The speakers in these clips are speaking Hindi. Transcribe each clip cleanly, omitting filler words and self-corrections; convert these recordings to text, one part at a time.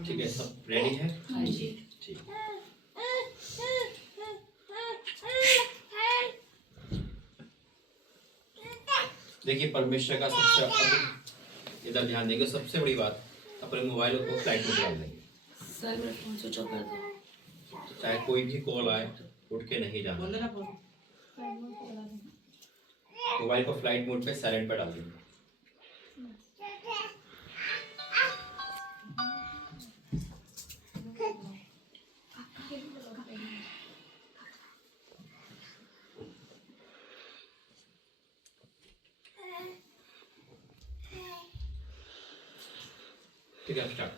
ठीक है, सब रेडी है? हाँ जी। ठीक। देखिए परमेश्वर का सबसे इधर ध्यान देंगे, सबसे बड़ी बात अपने मोबाइल को फ्लाइट मोड डाल देंगे। सर मेरा फोन स्विच ऑफ कर दो। चाहे कोई भी कॉल आए उठ के नहीं जाना, मोबाइल को फ्लाइट मोड पे साइलेंट पे डाल देंगे। ठीक है, स्टार्ट।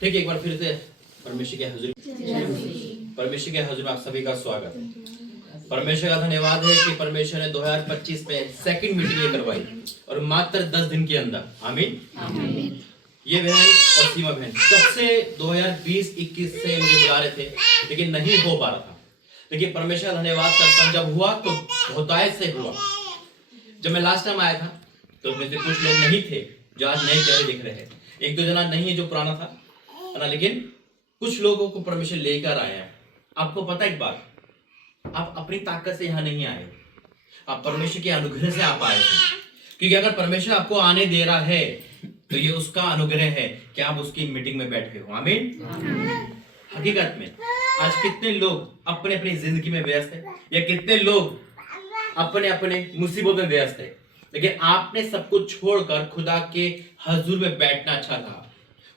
ठीक है, एक बार फिर से परमेश्वर के हजूर में आप सभी का स्वागत है। परमेश्वर का धन्यवाद है कि परमेश्वर ने 2025 में सेकंड मीटिंग ये करवाई और मात्र 10 दिन के अंदर। आमीन। ये बहन और सीमा बहन कब से 2020-21 से मुझे बुला रहे थे, लेकिन नहीं हो पा रहा था। लेकिन परमेश्वर का धन्यवाद करता हूँ, जब हुआ तो बहुतायत से हुआ। जब मैं लास्ट टाइम आया था तो उसमें से कुछ लोग नहीं थे जो आज नए चेहरे दिख रहे हैं, एक दो जना नहीं है जो पुराना था है ना, लेकिन कुछ लोगों को परमेश्वर लेकर आया है। आपको पता है एक बात, आप अपनी ताकत से यहाँ नहीं आए, आप परमेश्वर के अनुग्रह से आप आए थे। क्योंकि अगर परमेश्वर आपको आने दे रहा है तो ये उसका अनुग्रह है कि आप उसकी मीटिंग में बैठे हो। आमीन। हकीकत में आज कितने लोग अपने अपनी जिंदगी में व्यस्त है, या कितने लोग अपने अपने मुसीबत में व्यस्त है, लेकिन आपने सब कुछ छोड़कर खुदा के हजूर में बैठना अच्छा था।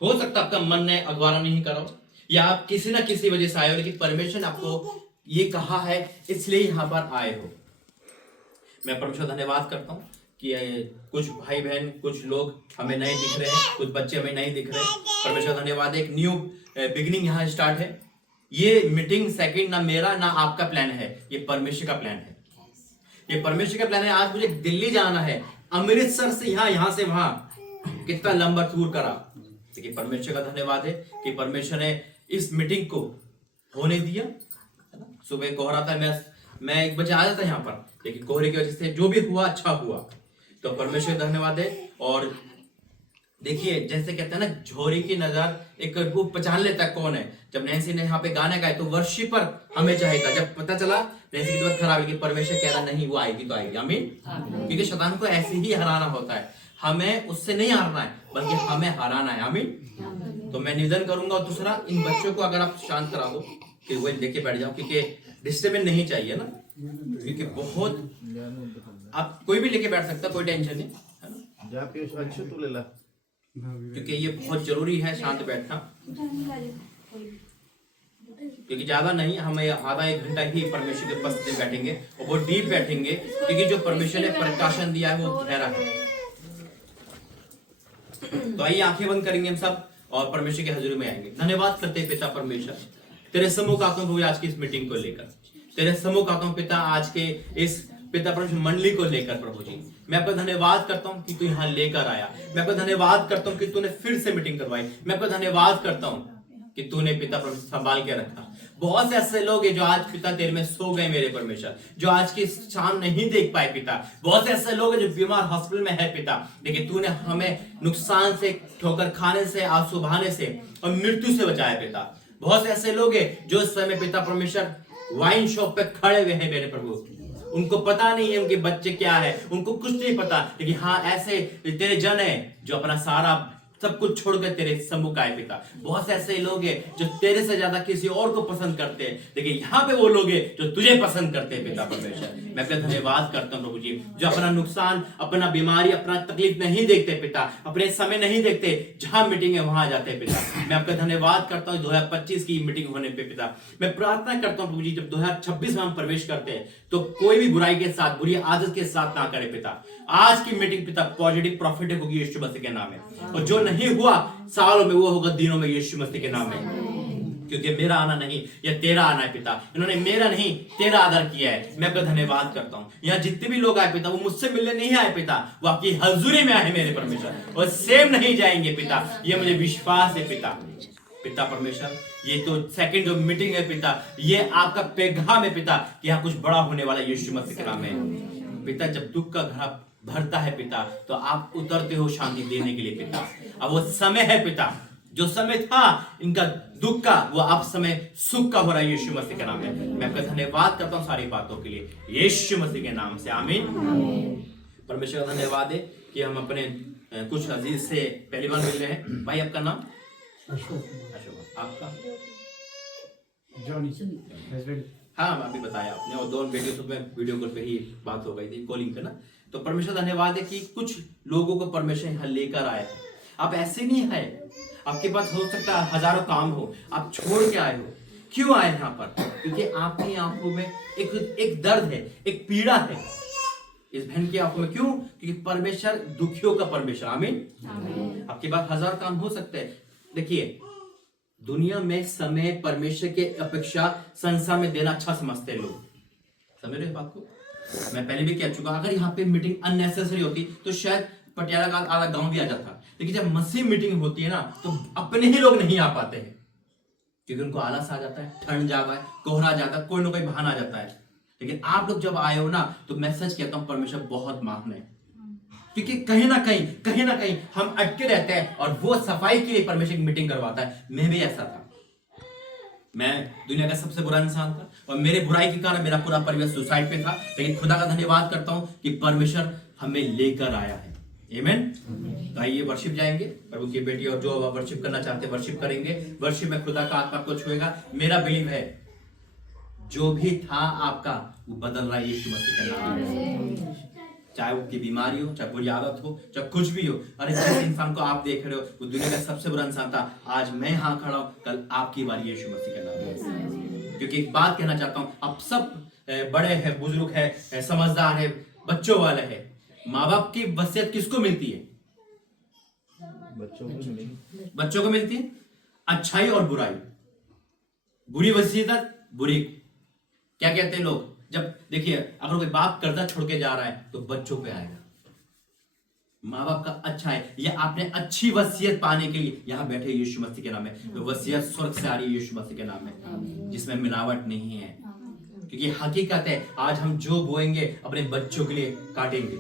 हो सकता आपका मन ने अगवारा नहीं करा हो, या आप किसी ना किसी वजह से आए हो, लेकिन परमेश्वर ने आपको ये कहा है इसलिए यहाँ पर आए हो। मैं परमेश्वर धन्यवाद करता हूँ कि कुछ भाई बहन, कुछ लोग हमें नए दिख रहे हैं, कुछ बच्चे हमें नहीं दिख रहे हैं। परमेश्वर धन्यवाद, एक न्यू बिगिनिंग यहाँ स्टार्ट है। ये मीटिंग सेकंड ना मेरा ना आपका प्लान है, ये परमेश्वर का प्लान है। ये परमेश्वर का प्लान है। आज मुझे दिल्ली जाना है, अमृतसर से यहाँ से वहां, कितना लंबा टूर करा, लेकिन परमेश्वर का धन्यवाद है कि परमेश्वर ने इस मीटिंग को होने दिया। सुबह कोहरा था, मैं 1 बजे आया था यहाँ पर, लेकिन कोहरे की वजह से जो भी हुआ अच्छा हुआ, तो परमेश्वर का धन्यवाद है। और देखिए जैसे कहते हैं ना, झोरी की नजर एक वो पहचान लेता है कौन है। जब नैन्सी ने यहाँ पे गाना गाया तो वर्शिपर हमें चाहिए। जब पता चला नैन्सी की तबीयत खराब, लेकिन परमेश्वर कह रहा नहीं, वो आएगी तो आएगी। आमीन। क्योंकि शैतान को ऐसे ही हराना होता है, हमें उससे नहीं हारना है बल्कि हमें हराना है। आमीन। तो मैं निवेदन करूंगा। और दूसरा, इन बच्चों को अगर आप शांत करा दो कि वो लेके बैठ जाओ, क्योंकि डिस्टर्बेंस नहीं चाहिए ना, क्योंकि बहुत आप कोई भी लेके बैठ सकता, कोई टेंशन नहीं है ना, जाके उस अच्छे तो ले ला, क्योंकि ये बहुत जरूरी है शांत बैठना। क्योंकि ज्यादा नहीं, हम आधा 1 घंटा ही परमेश्वर के पास बैठेंगे और वो डीप बैठेंगे, क्योंकि जो परमेश्वर ने प्रकाशन दिया है वो गहरा है। तो आइए आंखें बंद करेंगे हम सब और परमेश्वर के हजूर में आएंगे। धन्यवाद करते हैं पिता परमेश्वर, तेरे सम्मुख आता हूं आज की इस मीटिंग को लेकर, तेरे सम्मुख आता हूं पिता आज के इस पिता परमेश्वर मंडली को लेकर। प्रभु जी मैं आपका धन्यवाद करता हूं कि तू यहाँ लेकर आया। मैं आपका धन्यवाद करता हूं कि तूने फिर से मीटिंग करवाई। मैं आपका धन्यवाद करता हूं कि तूने पिता परमेश्वर संभाल के रखा। बहुत से ऐसे लोग हैं जो आज पिता तेरे में सो गए मेरे परमेश्वर, जो आज की शाम नहीं देख पाए पिता। बहुत से ऐसे लोग हैं जो बीमार हॉस्पिटल में है पिता, लेकिन तूने हमें नुकसान से, ठोकर खाने से, आंसू बहाने से और मृत्यु से बचाया पिता। बहुत से ऐसे लोग हैं जो इस समय पिता परमेश्वर वाइन शॉप पे खड़े हुए हैं मेरे प्रभु, उनको पता नहीं है उनके बच्चे क्या है, उनको कुछ नहीं पता, लेकिन हाँ ऐसे तेरे जन है जो अपना सारा सब कुछ छोड़कर तेरे सम्मुख आए पिता। बहुत से ऐसे लोग हैं जो तेरे से ज्यादा किसी और को पसंद करते हैं, लेकिन यहाँ पे वो लोग हैं जो तुझे पसंद करते हैं पिता परमेश्वर। मैं आपका धन्यवाद करता हूँ प्रभु जी, जो अपना नुकसान, अपना बीमारी, अपना तकलीफ नहीं देखते पिता, अपने समय नहीं देखते, जहां मीटिंग है वहां जाते हैं पिता। मैं आपका धन्यवाद करता हूँ 2025 की मीटिंग होने पे पिता। मैं प्रार्थना करता हूँ प्रभु जी, जब 2026 में हम प्रवेश करते हैं तो कोई भी बुराई के साथ, बुरी आदत के साथ ना करे पिता। आज की मीटिंग पिता पॉजिटिव प्रॉफिटिव होगी यीशु मसीह के नाम में, और जो नहीं हुआ सालों में वो होगा दिनों में यीशु मसीह के नाम में। क्योंकि मेरा आना नहीं या तेरा आना है पिता, इन्होंने मेरा नहीं तेरा आदर किया है। मैं आपका धन्यवाद करता हूँ। यहाँ जितने भी लोग आए पिता, वो मुझसे मिलने नहीं आए पिता, वो आपकी हजूरी में आए मेरे परमेश्वर, और सेम नहीं जाएंगे पिता, ये मुझे विश्वास है पिता। पिता परमेश्वर ये तो सेकंड जो मीटिंग है पिता, ये आपका पैगाम है पिता कि यहाँ कुछ बड़ा होने वाला यीशु मसीह के नाम में पिता। जब दुख का घड़ा भरता है पिता, तो आप उतरते हो शांति देने के लिए पिता। अब वो समय है पिता, जो समय था इनका दुख का, वो अब समय सुख का हो रहा है यीशु मसीह के नाम में। मैं आपका धन्यवाद करता हूँ सारी बातों के लिए यीशु मसीह के नाम से, आमीन। परमेश्वर का धन्यवाद है कि हम अपने कुछ अजीज से पहली बार मिल रहे हैं। भाई आपका नाम? अशोक। आपका? जॉनी। हाँ, अभी बताया आपने, और दोनों बेटियों से मैं वीडियो कॉल पे ही बात हो गई थी, कॉलिंग पे ना। तो परमेश्वर धन्यवाद है कि कुछ लोगों को परमेश्वर यहाँ लेकर आया है। आप ऐसे नहीं है, आपके पास हो सकता है हजारों काम हो, आप छोड़ के आए हो। क्यों आए यहाँ पर? क्योंकि आपकी आंखों में एक दर्द है, एक पीड़ा है इस बहन की आंखों में। क्यों? क्योंकि परमेश्वर दुखियों का परमेश्वर, आमीन। आपके पास हजार काम हो सकते हैं। देखिए, दुनिया में समय परमेश्वर के अपेक्षा संसार में देना अच्छा समझते हैं लोग। समझ रहे हैं बात को? मैं पहले भी कह चुका, अगर यहाँ पे मीटिंग अननेसेसरी होती तो शायद पटियाला का आधा गांव भी आ जाता। लेकिन जब मसीह मीटिंग होती है ना, तो अपने ही लोग नहीं आ पाते हैं, क्योंकि उनको आलस आ जाता है, ठंड जाता है, कोहरा जाता है, कोई ना कोई बहाना आ जाता है। लेकिन आप लोग जब आए हो ना, तो मैं सच कहता हूँ परमेश्वर बहुत महान है, क्योंकि कहीं ना कहीं हम अटके रहते हैं, और वो सफाई के लिए परमेश्वर की मीटिंग करवाता है। मैं भी ऐसा था, मैं दुनिया का सबसे बुरा इंसान था, और मेरे बुराई के कारण मेरा पूरा परिवार सुसाइड पे था। लेकिन खुदा का धन्यवाद करता हूं कि परमेश्वर हमें लेकर आया है, आमीन। तो आइए वर्शिप जाएंगे, प्रभु की बेटी और जो वर्शिप करना चाहते हैं वर्शिप करेंगे। वर्शिप में खुदा का आत्मा को छुएगा। मेरा बिलीव है जो भी था आपका वो बदल रहा है यीशु मसीह के नाम में। चाहे वो की बीमारी हो, चाहे बुरी आदत हो, चाहे कुछ भी हो। अरे जिस इंसान को आप देख रहे हो वो दुनिया का सबसे बुरा इंसान था, आज मैं यहाँ खड़ा हूँ, कल आपकी बारी यीशु मसीह के नाम में। क्योंकि एक बात कहना चाहता हूँ, आप सब बड़े हैं, बुजुर्ग है, समझदार है, बच्चों वाले है। माँ बाप की वसीयत किसको मिलती है? बच्चों को मिलती है। अच्छाई और बुराई, बुरी वसीयत बुरी। क्या कहते हैं लोग? जब देखिए, अगर कोई बाप कर्जा छोड़ के जा रहा है तो बच्चों पे आएगा। माँ बाप का अच्छा है, या आपने अच्छी वसीयत पाने के लिए यहाँ बैठे यीशु मसीह के नाम में। तो वसीयत स्वर्ग से आ रही है यीशु मसीह के नाम में, जिसमें मिलावट नहीं है। क्योंकि हकीकत है, आज हम जो बोएंगे अपने बच्चों के लिए काटेंगे।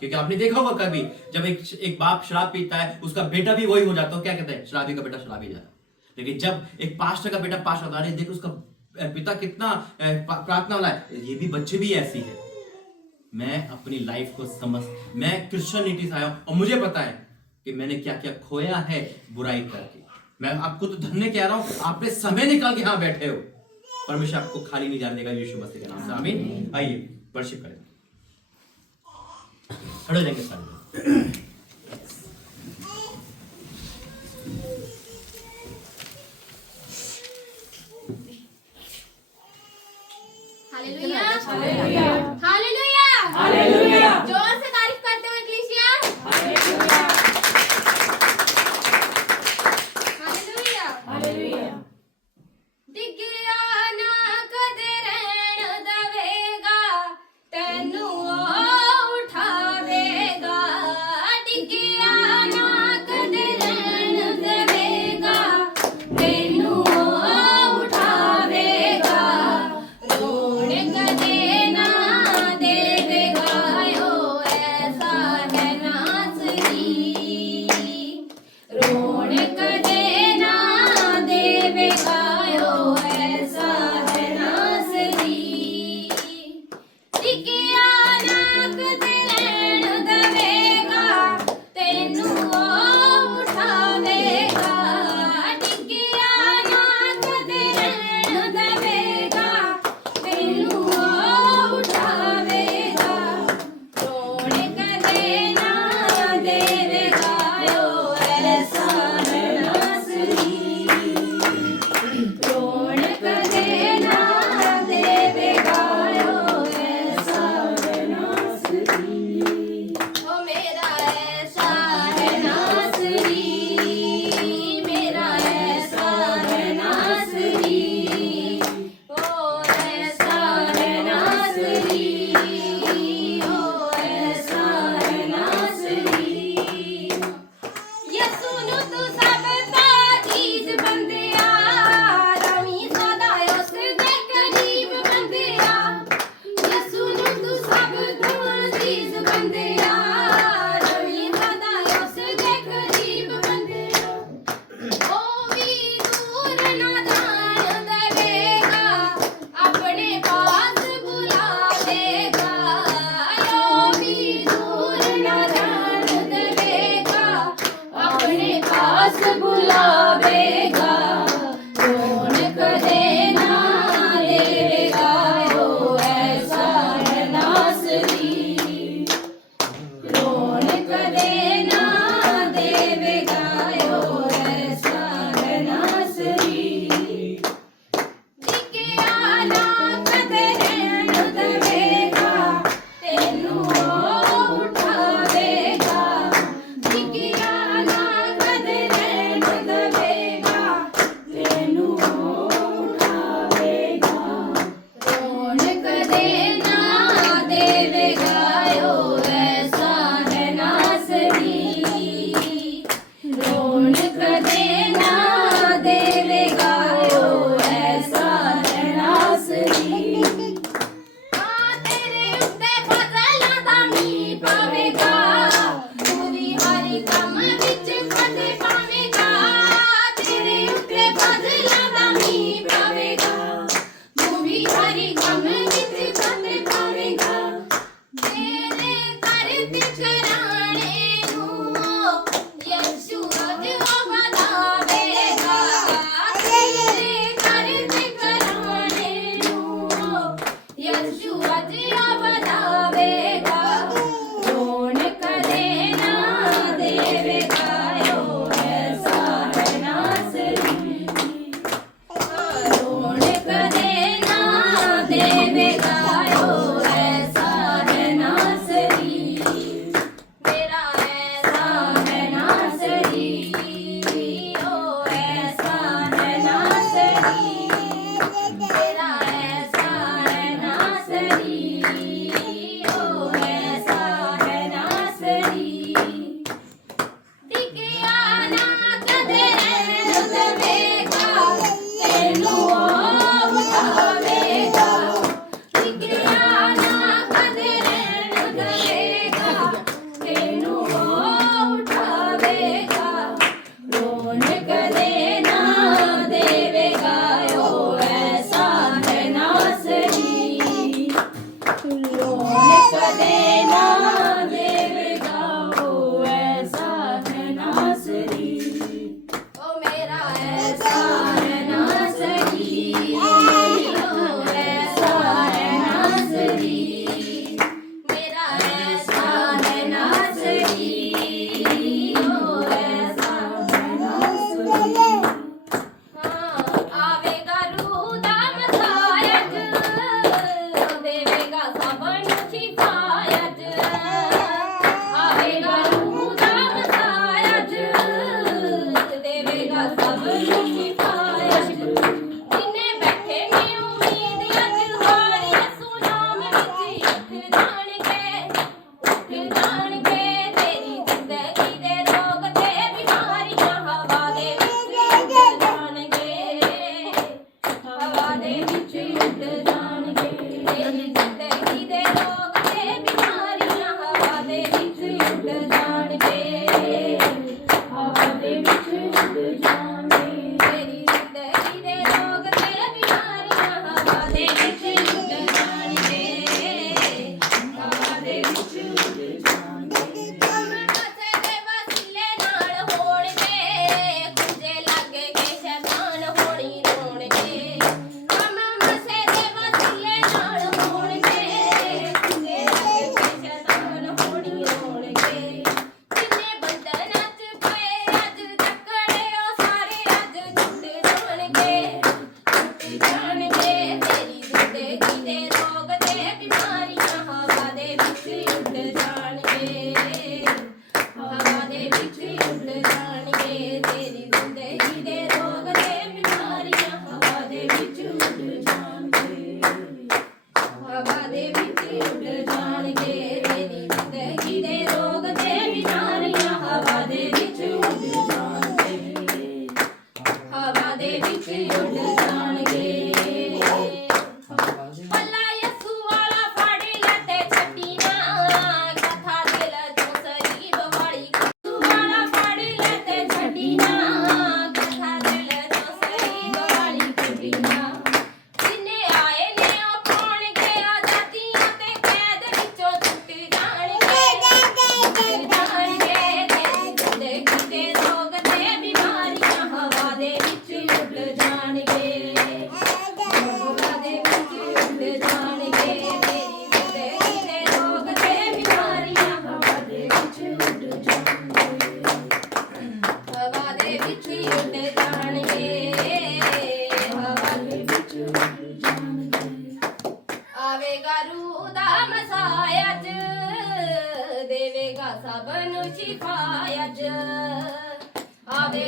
क्योंकि आपने देखा होगा कभी जब एक बाप शराब पीता है, उसका बेटा भी वही हो जाता है। क्या कहते हैं? शराबी का बेटा शराबी जाता है। लेकिन जब एक पास्टर का बेटा पास्टर होता है, देखो उसका पिता कितना प्रार्थना वाला है, ये भी बच्चे भी ऐसी है। मैं अपनी लाइफ को मैं क्रिश्चियनिटी से आया हूं, और मुझे पता है कि मैंने क्या क्या खोया है बुराई करके। मैं आपको तो धन्य कह रहा हूं, आपने समय निकाल के यहां बैठे हो। परमेश्वर आपको खाली नहीं जाने देगा यीशु मसीह के नाम से, आमीन। आइए वर्शिप करें, खड़े रहेंगे सारे। Hallelujah, hallelujah, hallelujah. जोर से तारीफ करते हुए इक्लेसिया, हालेलुया, हालेलुया, हालेलुया। डिगिया ना कदे रहन दवेगा, तेनू उठावेगा।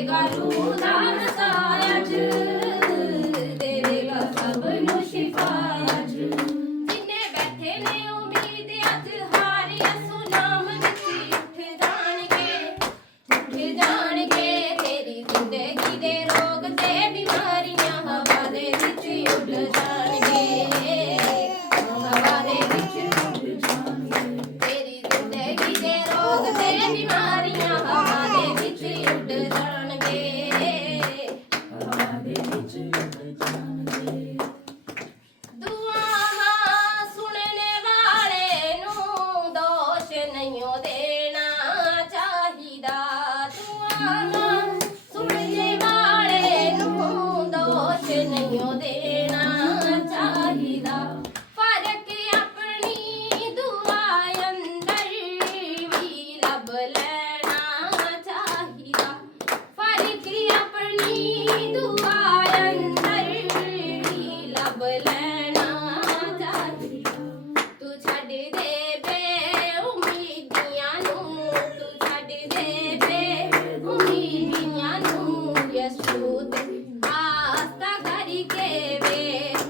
ਦੇਵੇਗਾ ਰੂਹ ਦਾ ਨਸਾਇਆ ਅੱਜ ਦੇਵੇਗਾ ਸਭ ਨੂੰ ਸ਼ਿਫਾ ਅੱਜ ਜਿੰਨੇ ਬੈਠੇ ਨੇ ਉਮੀਦ ਅੱਜ ਹਾਰ ਯਿਸੂ ਨਾਮ ਵਿੱਚ ਉੱਠ ਜਾਣਗੇ ਤੇਰੀ ਜ਼ਿੰਦਗੀ ਦੇ ਰੋਗ ਤੇ ਬਿਮਾਰੀਆਂ ਹਵਾ ਦੇ ਵਿੱਚ ਉੱਡ ਜਾਣਗੇ ਹਵਾ ਦੇ ਵਿੱਚ ਉੱਡ ਜਾਣਗੇ ਤੇਰੀ ਜ਼ਿੰਦਗੀ ਦੇ ਰੋਗ ਤੇ ਬਿਮਾਰੀਆਂ ਹਵਾ ਦੇ ਵਿੱਚ ਉੱਡ ਜਾਣਗੇ ਹਵਾ ਦੇ ਵਿੱਚ ਉੱਡ ਜਾਣਗੇ ਦੁਆਵਾਂ ਸੁਣਨੇ ਵਾਲੇ ਨੂੰ ਦੋਸ਼ ਨਹੀਂ ਦੇਣਾ ਚਾਹੀਦਾ ਦੁਆਵਾਂ ਸੁਣਨੇ ਵਾਲੇ ਨੂੰ ਦੋਸ਼ ਨਹੀਂ ਦੇਣਾ ਚਾਹੀਦਾ ਫਰਕ ਆਪਣੀ ਦੁਆ ਅੰਦਰ ਵੀ ਲੱਭ ਲੈਣਾ ਚਾਹੀਦਾ ਫਰਕ ਆਪਣੀ ਦੁਆ ਅੰਦਰ ਵੀ ਲੱਭ ਲੈਣਾ ਚਾਹੀਦਾ ਤੂੰ ਛੱਡ ਦੇ ਬੇਉਮੀਦੀਆਂ ਨੂੰ ਤੂੰ ਛੱਡ ਦੇ ਬੇਉਮੀਦੀਆਂ ਨੂੰ ਯਿਸੂ ਤੇ ਆਸਾ ਕਰਕੇ ਵੇ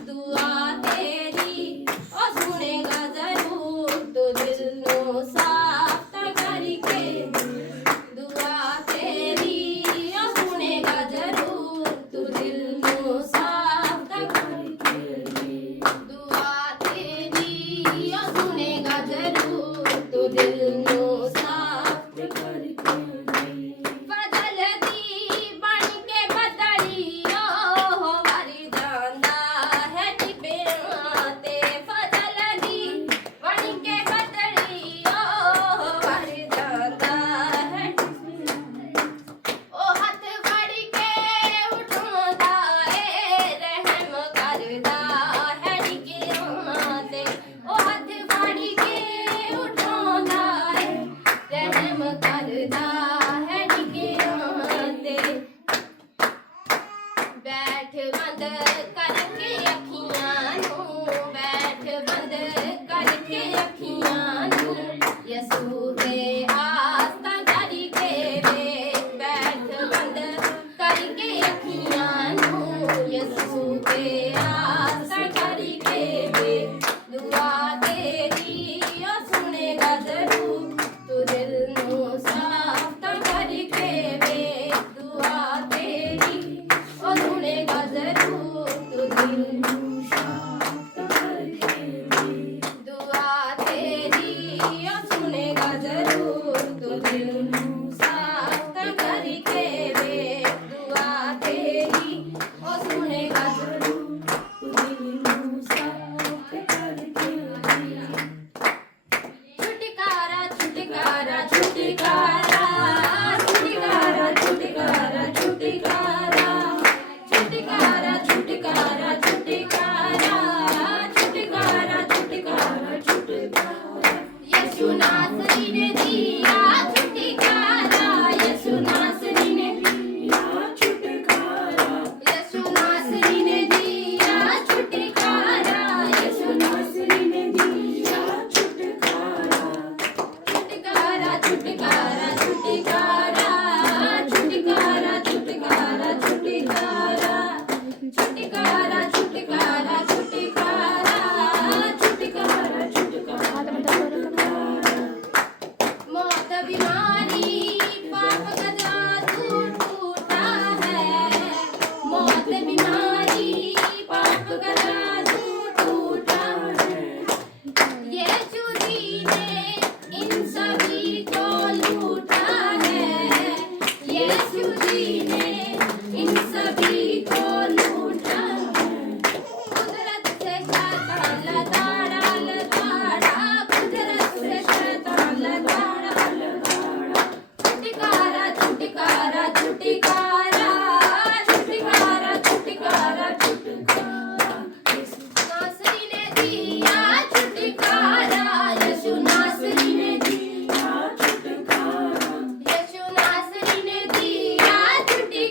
ਦੁਆ ਤੇਰੀ ਉਹ ਸੁਣੇਗਾ ਜ਼ਰੂਰ ਤੂੰ ਦਿਲ ਨੂੰ ਸਾਫ਼ ਕਰਕੇ ਦੁਆ ਤੇਰੀ ਉਹ ਸੁਣੇਗਾ ਜ਼ਰੂਰ ਤੂੰ ਦਿਲ ਨੂੰ ਸਾਫ਼ ਕਰਕੇ ਦੁਆ ਤੇਰੀ ਉਹ ਸੁਣੇਗਾ ਜ਼ਰੂਰ ਤੂੰ ਦਿਲ ਨੂੰ ਸਾਫ਼ ਕਰਕੇ ਬਦਲਦੀ ਬਣ ਕੇ ਬਦਲੀ ਉਹ ਵਰ ਜਾਂਦਾ ਹੈ ਟਿਪਿਆਂ ਤੇ ਬਦਲਦੀ ਬਣ ਕੇ ਬਦਲੀ ਉਹ ਵਰ ਜਾਂਦਾ ਹੈ ਉਹ ਹੱਥ ਫੜ ਕੇ ਉਠਾਉਂਦਾ ਏ ਰਹਿਮ ਕਰਦਾ ਹੈ ਡਿੱਗਿਆਂ ਤੇ ਉਹ ਹੱਥ ਫੜ ਕੇ ਉਠਾਉਂਦਾ ਏ ਰਹਿਮ ਕਰਦਾ ਹੈ ਡਿੱਗਿਆਂ ਤੇ ਬੈਠ ਬੰਦ ਕਰਕੇ ਅੱਖੀਆਂ ਨੂੰ ਬੈਠ ਬੰਦ ਕਰਕੇ ਅੱਖੀਆਂ ਨੂੰ ਯਿਸੂ ਤੇ ਆਸਾ ਕਰਕੇ ਵੇ ਬੈਠ ਬੰਦ ਕਰਕੇ ਅੱਖੀਆਂ ਨੂੰ ਯਿਸੂ ਤੇ ਆਸਾ ਕਰਕੇ ਵੇ ਦੁਆ ਤੇਰੀ ਉਹ ਸੁਣੇਗਾ ਜ਼ਰੂਰ ਤੂੰ ਦਿਲ ਨੂੰ ਸਾਫ਼ ਕਰਕੇ ਵੇ ਦੁਆ ਤੇਰੀ ਉਹ ਸੁਣੇਗਾ ਜ਼ਰੂਰ ਤੂੰ ਦਿਲ ਨੂੰ ਸਾਫ਼ ਕਰਕੇ ਵੇ ਦੁਆ ਤੇਰੀ ਉਹ ਸੁਣੇਗਾ ਜ਼ਰੂਰ ਤੂੰ ਦਿਲ ਨੂੰ ਸਾਫ਼ ਕਰਕੇ ਵੇ ਦੁਆ ਤੇਰੀ ਉਹ ਸੁਣੇਗਾ ਜ਼ਰੂਰ ਤੂੰ ਦਿਲ ਨੂੰ ਸਾਫ਼ ਕਰਕੇ ਵੇ ਛੁਟਕਾਰਾ ਛੁਟਕਾਰਾ ਛੁਟਕਾਰਾ ਛੁਟਕਾਰਾ ਛੁਟਕਾਰਾ ਛੁਟਕਾਰਾ ਛੁਟਕਾਰਾ ਛੁਟਕਾਰਾ ਛੁਟਕਾਰਾ ਛੁਟਕਾਰਾ ਛੁਟਕਾਰਾ ਛੁਟਕਾਰਾ ਯਿਸੂ ਨਾਸਰੀ ਨੇ ਦਿਆ ਛੁਟਕਾਰਾ ਯਿਸੂ ਨਾਸਰੀ ਨੇ ਦਿਆ ਛੁਟਕਾਰਾ ਯਿਸੂ ਨਾਸਰੀ ਨੇ ਦਿਆ ਛੁਟਕਾਰਾ ਯਿਸੂ ਨਾਸਰੀ ਨੇ ਦਿਆ ਛੁਟਕਾਰਾ ਛੁਟਕਾਰਾ ਛੁਟਕਾਰਾ ਛੁਟਕਾਰਾ ਛੁਟਕਾਰਾ ਛੁਟਕਾਰਾ ਛੁਟਕਾਰਾ ਛੁਟਕਾਰਾ ਛੁਟਕਾਰਾ ਛੁਟਕਾਰਾ ਛੁਟਕਾਰਾ ਛੁਟਕਾਰਾ मौत बीमारी पाप गदा टूटा है मौत बीमारी पाप गदा टूटा है यीशु जी ने इन सभी को लूटा है यीशु जी ने इन सभी को लूटा है कुदरत से शैतान लताड़ा लताड़ा कुदरत से शैतान लताड़ा लताड़ा छुटकारा छुटकारा छुटकारा छुटकारा छुटकारा छुटकारा यीशु नासरी ने दिया छुटकारा यीशु नासरी ने दिया छुटकारा यीशु नासरी ने दिया छुटकारा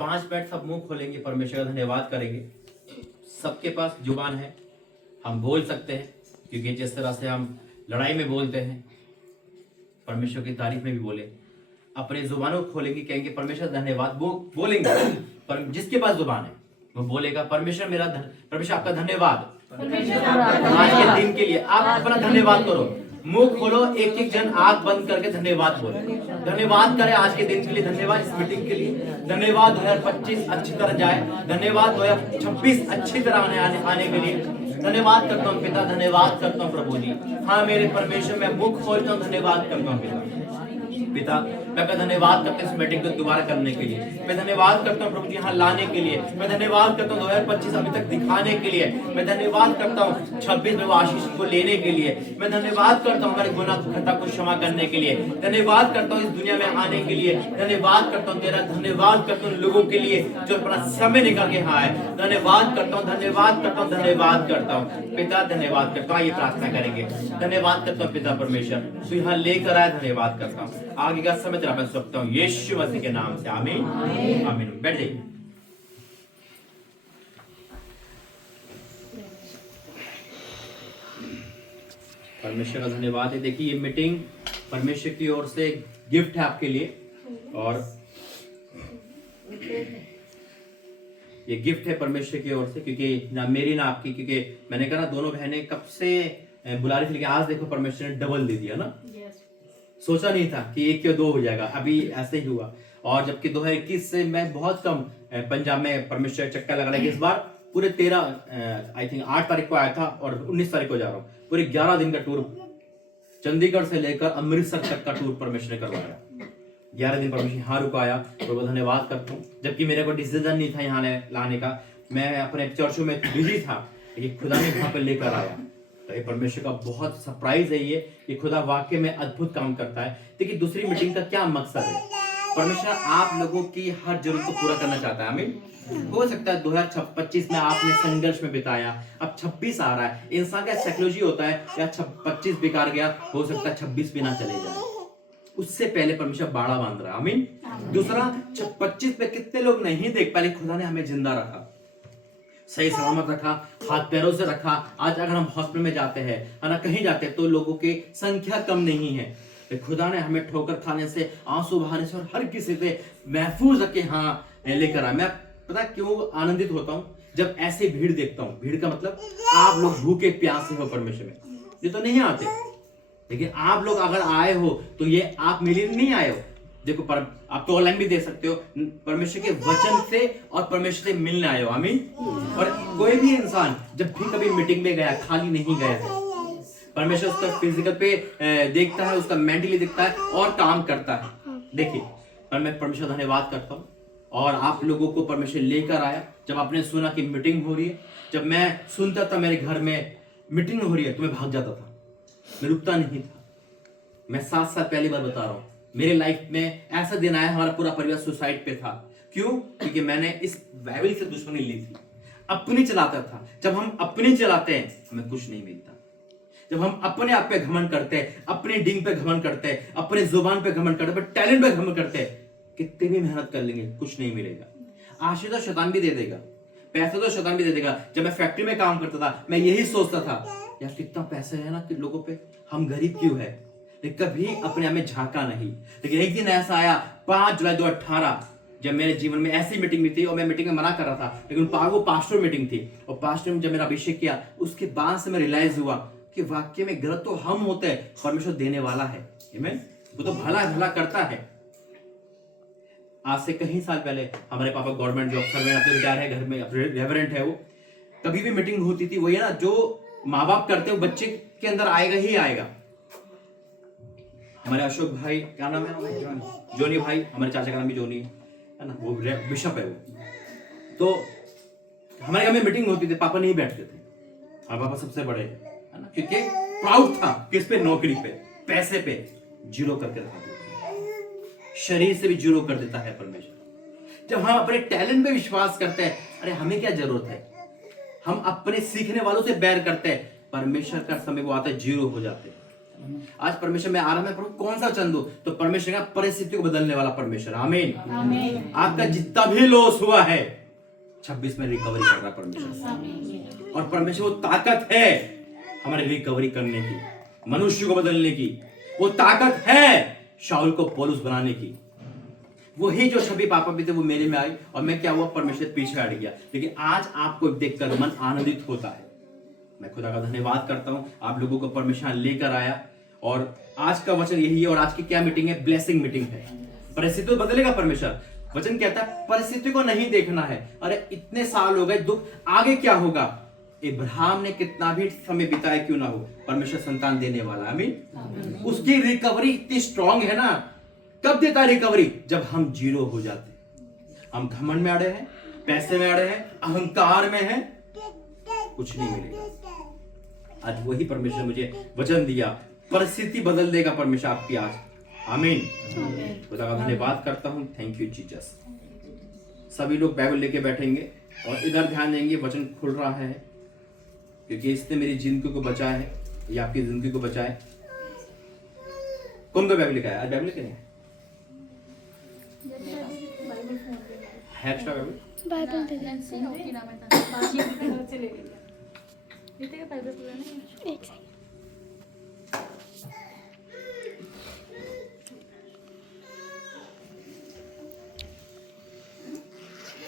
5 मिनट सब मुंह खोलेंगे, परमेश्वर का धन्यवाद करेंगे। सबके पास जुबान है, हम बोल सकते हैं, क्योंकि जिस तरह से हम लड़ाई में बोलते हैं, परमेश्वर की तारीफ में भी बोले। अपने जुबानों को खोलेंगे, कहेंगे परमेश्वर धन्यवाद, वो बोलेंगे। पर जिसके पास जुबान है वो बोलेगा परमेश्वर आपका धन्यवाद आज के दिन के लिए। आप अपना धन्यवाद करो, मुंह खोलो, एक एक जन आंख बंद करके धन्यवाद बोले। धन्यवाद करें आज के दिन के लिए, धन्यवाद इस मीटिंग के लिए, धन्यवाद 2025 अच्छी तरह जाए, धन्यवाद 2026 अच्छी तरह आने के लिए। धन्यवाद करता हूँ पिता, धन्यवाद करता हूँ प्रभु जी। हाँ मेरे परमेश्वर, मैं मुख खोलता हूँ, धन्यवाद करता हूँ पिता। मैं धन्यवाद करता हूँ इस मीटिंग को दोबारा करने के लिए। मैं धन्यवाद करता हूँ प्रभु जी यहाँ लाने के लिए। मैं धन्यवाद करता हूँ 2025 अभी तक दिखाने के लिए। मैं धन्यवाद करता हूँ 26 में वो आशीष को लेने के लिए। मैं धन्यवाद करता हूँ हमारे गुनाह खता को क्षमा करने के लिए। धन्यवाद करता हूँ इस दुनिया में आने के लिए। धन्यवाद करता हूँ तेरा, धन्यवाद करता हूँ लोगों के लिए जो अपना समय निकाल के यहाँ आए। धन्यवाद करता हूँ, धन्यवाद करता हूँ, धन्यवाद करता हूँ पिता, धन्यवाद करता हूँ। ये प्रार्थना करेंगे। धन्यवाद करता हूँ पिता परमेश्वर, तू यहाँ लेकर आया, धन्यवाद करता हूँ। आगे का समय तेरा मैं सौंपता हूँ यीशु मसीह के नाम से, आमीन आमीन। बैठ जाइए। परमेश्वर का धन्यवाद है। देखिए ये मीटिंग परमेश्वर की ओर से गिफ्ट है आपके लिए, और ये गिफ्ट है परमेश्वर की ओर से, क्योंकि ना मेरी ना आपकी, क्योंकि मैंने कहा ना दोनों बहनें कब से बुला रही थी, लेकिन आज देखो परमेश्वर ने डबल दे दिया ना। सोचा नहीं था कि 1 या 2 हो जाएगा, अभी ऐसे ही हुआ। और जबकि 2021 से मैं बहुत कम पंजाब में परमेश्वर चक्कर लगा रहा है। इस बार पूरे 13 आई थिंक 8 तारीख को आया था और 19 तारीख को जा रहा हूँ। पूरे 11 दिन का टूर, चंडीगढ़ से लेकर अमृतसर तक का टूर परमेश्वर ने करवाया। 11 दिन परमेश्वर यहाँ रुकाया, तो धन्यवाद करता हूँ। जबकि मेरे को डिसीजन नहीं था यहाँ लाने का, मैं अपने चर्चों में बिजी था, लेकिन खुदा ने वहां पर लेकर आया। तो ये परमेश्वर का बहुत सरप्राइज है ये कि खुदा वाकई में अद्भुत काम करता है। देखिए दूसरी मीटिंग का क्या मकसद है, परमेश्वर आप लोगों की हर जरूरत को पूरा करना चाहता है। आमीन। हो सकता है 2025 में आपने संघर्ष में बिताया, अब 26 आ रहा है। इंसान का साइकोलॉजी होता है या 25 बेकार गया, हो सकता है 26 भी ना चले जाए, उससे पहले परमेश्वर बाड़ा बांध रहा है। आमीन। दूसरा 25 पे कितने लोग नहीं देख पाए, खुदा ने हमें जिंदा रखा, सही सलामत रखा, हाथ पैरों से रखा। आज अगर हम हॉस्पिटल में जाते हैं है ना, कहीं जाते हैं, तो लोगों की संख्या कम नहीं है। खुदा ने हमें ठोकर खाने से, आंसू बहाने से और हर किसी से महफूज रखे हाँ लेकर आया। मैं पता क्यों आनंदित होता हूँ जब ऐसे भीड़ देखता हूँ। भीड़ का मतलब आप लोग भूखे प्यासे हो परमेश्वर में, ये तो नहीं आते, लेकिन आप लोग अगर आए हो तो ये आप मिलने नहीं आए हो। देखो आप तो ऑनलाइन भी दे सकते हो, परमेश्वर के वचन से और परमेश्वर से मिलने आए हो। आमीन। और कोई भी इंसान जब भी कभी मीटिंग में गया खाली नहीं गया है। परमेश्वर उसका फिजिकल पे देखता है, उसका मेंटली देखता है और काम करता है। देखिए मैं परमेश्वर धन्यवाद करता हूँ, और आप लोगों को परमेश्वर लेकर आया। जब आपने सुना कि मीटिंग हो रही है, जब मैं सुनता था मेरे घर में मीटिंग हो रही है तो मैं भाग जाता था, मैं रुकता नहीं था। मैं 7 साल पहली बार बता रहा हूँ, मेरे लाइफ में ऐसा दिन आया हमारा पूरा परिवार सुसाइड पे था। क्यों? क्योंकि मैंने इस बाइबल से दुश्मनी ली थी, अपनी चलाता था। जब हम अपनी चलाते हैं हमें कुछ नहीं मिलता। जब हम अपने आप पे घमंड करते हैं, अपने डिंग पे घमंड करते हैं, अपने जुबान पे घमंड करते हैं, टैलेंट पे घमंड करते हैं, कितनी भी मेहनत कर लेंगे कुछ नहीं मिलेगा। आशीष तो शैतान भी दे देगा, पैसा तो शैतान भी दे देगा। जब मैं फैक्ट्री में काम करता था मैं यही सोचता था, यार कितना पैसा है ना कि लोगों पे, हम गरीब क्यों है, लेकिन कभी अपने आप में झांका नहीं। लेकिन एक दिन ऐसा आया 5 जुलाई 2018, जब मेरे जीवन में ऐसी मीटिंग भी थी और मैं मीटिंग में मना कर रहा था, लेकिन वो पास्टर मीटिंग थी, और पास्टर में जब मेरा अभिषेक किया उसके बाद से मैं रियलाइज हुआ कि वाकई में गलत तो हम होते हैं, परमेश्वर देने वाला है। आमीन। वो तो भला भला करता है। आज से कई साल पहले हमारे पापा गवर्नमेंट जॉब सर्वेंट रिटायर है, घर में रेवरेंट है। वो कभी भी मीटिंग होती थी, वही है ना जो माँ बाप करते हो बच्चे के अंदर आएगा ही आएगा। हमारे अशोक भाई, क्या नाम है, जोनी भाई, हमारे चाचा का नाम भी जोनी है ना, वो बिशप है वो। तो हमारे घर में मीटिंग होती थी, पापा नहीं बैठते थे, और पापा सबसे बड़े है ना, क्योंकि प्राउड था किस पे, नौकरी पे, पैसे पे जीरो करके रखा, शरीर से भी जीरो कर देता है परमेश्वर। जब हम अपने टैलेंट पे विश्वास करते हैं, अरे हमें क्या जरूरत है, हम अपने सीखने वालों से बैर करते हैं, परमेश्वर का समय वो आता है जीरो हो जाते हैं। आज परमेश्वर में आराम है, प्रभु कौन सा वचन दो? तो परमेश्वर का परिस्थिति को बदलने वाला परमेश्वर। आमीन। आपका जितना भी लॉस हुआ है 26 में रिकवरी कर रहा परमेश्वर, और परमेश्वर वो ताकत है हमारी रिकवरी करने की, मनुष्य को बदलने की। वो ताकत है शाऊल को पौलुस बनाने की। वही जो छवि पापा भी थे वो मेरे में आई, और मैं क्या हुआ, परमेश्वर पीछे हट गया। लेकिन आज आपको देखकर मन आनंदित होता है। मैं खुदा का धन्यवाद करता हूं, आप लोगों को परमेश्वर लेकर आया, और आज का वचन यही है। और आज की क्या मीटिंग है? ब्लेसिंग मीटिंग है। परिस्थिति तो बदलेगा परमेश्वर। वचन कहता है परिस्थिति को नहीं देखना है। अरे इतने साल हो गए दुख, आगे क्या होगा? इब्राहिम ने कितना भी समय बिताया क्यों ना हो, परमेश्वर संतान देने वाला। आमीन। उसकी रिकवरी इतनी स्ट्रांग है ना। कब देता है रिकवरी? जब हम जीरो हो जाते हैं, हम घमंड में अड़े हैं, पैसे में अड़े हैं, अहंकार में हैं, कुछ नहीं मिलेगा। आज वही परमेश्वर मुझे वचन दिया, परिस्थिति बदल देगा परमेश्वर आपकी आज। आमीन। खुदा का धन्यवाद करता हूं। Thank you Jesus. सभी लोग बाइबल लेके बैठेंगे और इधर ध्यान देंगे। वचन खुल रहा है क्योंकि इसने मेरी जिंदगी को बचाया है, या आपकी जिंदगी को बचाया है। कौन तो बाइबल लिखा है? आज बाइबल लेके नहीं है एक्स्ट्रा बाइबल?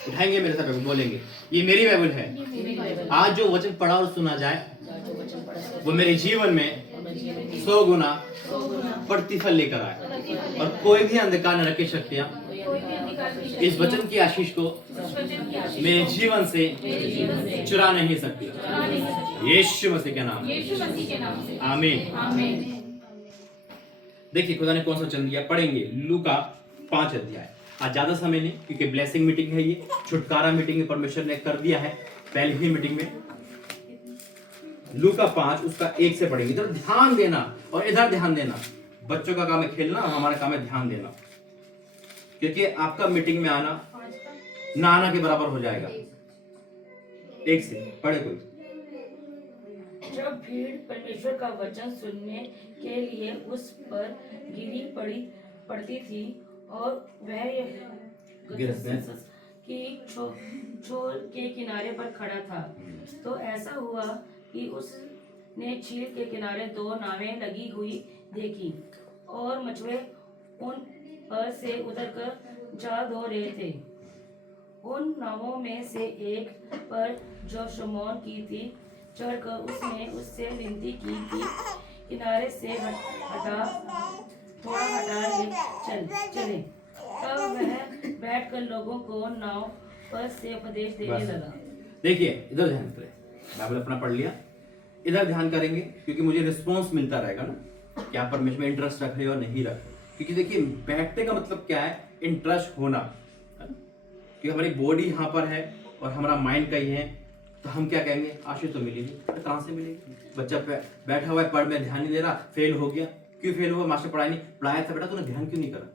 उठाएंगे मेरे साथ बाइबल, बोलेंगे ये मेरी बाइबल है। आज जो वचन पढ़ा और सुना जाए वो मेरे जीवन में 100 गुना प्रतिफल लेकर आए, और कोई भी अंधकार न रखे शक्तियां इस वचन की आशीष को मेरे जीवन से चुरा नहीं सकती। यीशु मसीह के नाम, आमीन। देखिए खुदा ने कौन सा वचन दिया, पढ़ेंगे लूका 5 अध्याय। आज ज्यादा समय नहीं क्योंकि ब्लेसिंग मीटिंग है, ये छुटकारा मीटिंग है, परमेश्वर ने कर दिया है पहले ही मीटिंग में। लूका 5 उसका 1 से पढ़ेंगे। इधर ध्यान देना और इधर ध्यान देना। बच्चों का काम है खेलना, हमारा काम है ध्यान देना, क्योंकि आपका मीटिंग में आना ना आना के बराबर हो जाएगा। 1 से पढ़े कोई। जब भीड़ परमेश्वर का वचन सुनने के लिए उस पर गिरी पड़ती थी, और वह की छोर के किनारे पर खड़ा था, तो ऐसा हुआ कि उसने झील के किनारे 2 नावें लगी हुई देखी, और मछुए उन पर से उतरकर जाल धो रहे थे। उन नावों में से एक पर जो शमौन की थी चढ़कर उसने उससे विनती की कि किनारे से थोड़ा हटा ले चले। तब वह बैठकर लोगों को नाव पर से उपदेश देने लगा। देखिए इधर ध्यान करें, बाइबल अपना पढ़ लिया, इधर ध्यान करेंगे क्योंकि मुझे रिस्पॉन्स मिलता रहेगा ना कि आप परमेश्वर में इंटरेस्ट रख रहे हो नहीं रख रहे। क्योंकि देखिए बैठने का मतलब क्या है, इंटरेस्ट होना, क्योंकि हमारी बॉडी यहाँ पर है और हमारा माइंड कहीं है, तो हम क्या कहेंगे, आशीष तो मिलेगी। कहाँ से मिलेगी? बच्चा बैठा हुआ है, पढ़ में ध्यान नहीं दे रहा, फेल हो गया। क्यों फेल हुआ? मास्टर पढ़ाई नहीं, पढ़ाया था बेटा, तूने ध्यान क्यों नहीं करा?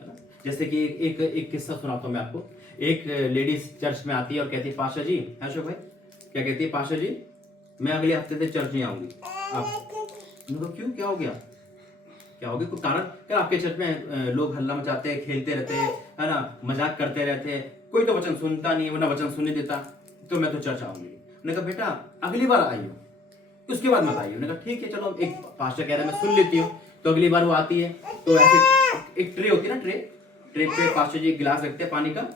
है ना? जैसे कि एक किस्सा सुनाता हूँ मैं आपको। एक लेडीज चर्च में आती है और कहती है, पास्टर जी, अशोक भाई क्या कहती है, पास्टर जी मैं अगले हफ्ते से चर्च नहीं आऊंगी। आप क्यों, क्या हो गया? क्या हो गया? कोई कारण? क्या आपके चर्च में लोग हल्ला मचाते हैं, खेलते रहते हैं, है ना, मजाक करते रहते हैं, कोई तो वचन सुनता नहीं है, वरना वचन सुनने देता, तो मैं तो चर्च आऊंगी। उन्होंने कहा बेटा अगली बार आइयो, उसके बाद मत आइयो। उन्होंने कहा ठीक है चलो, एक पास्टर कह रहा है मैं सुन लेती हूँ। तो अगली बार वो आती है तो ऐसे एक ट्रे होती है ना, ट्रे पे पास्टर जी एक गिलास रखते हैं पानी का,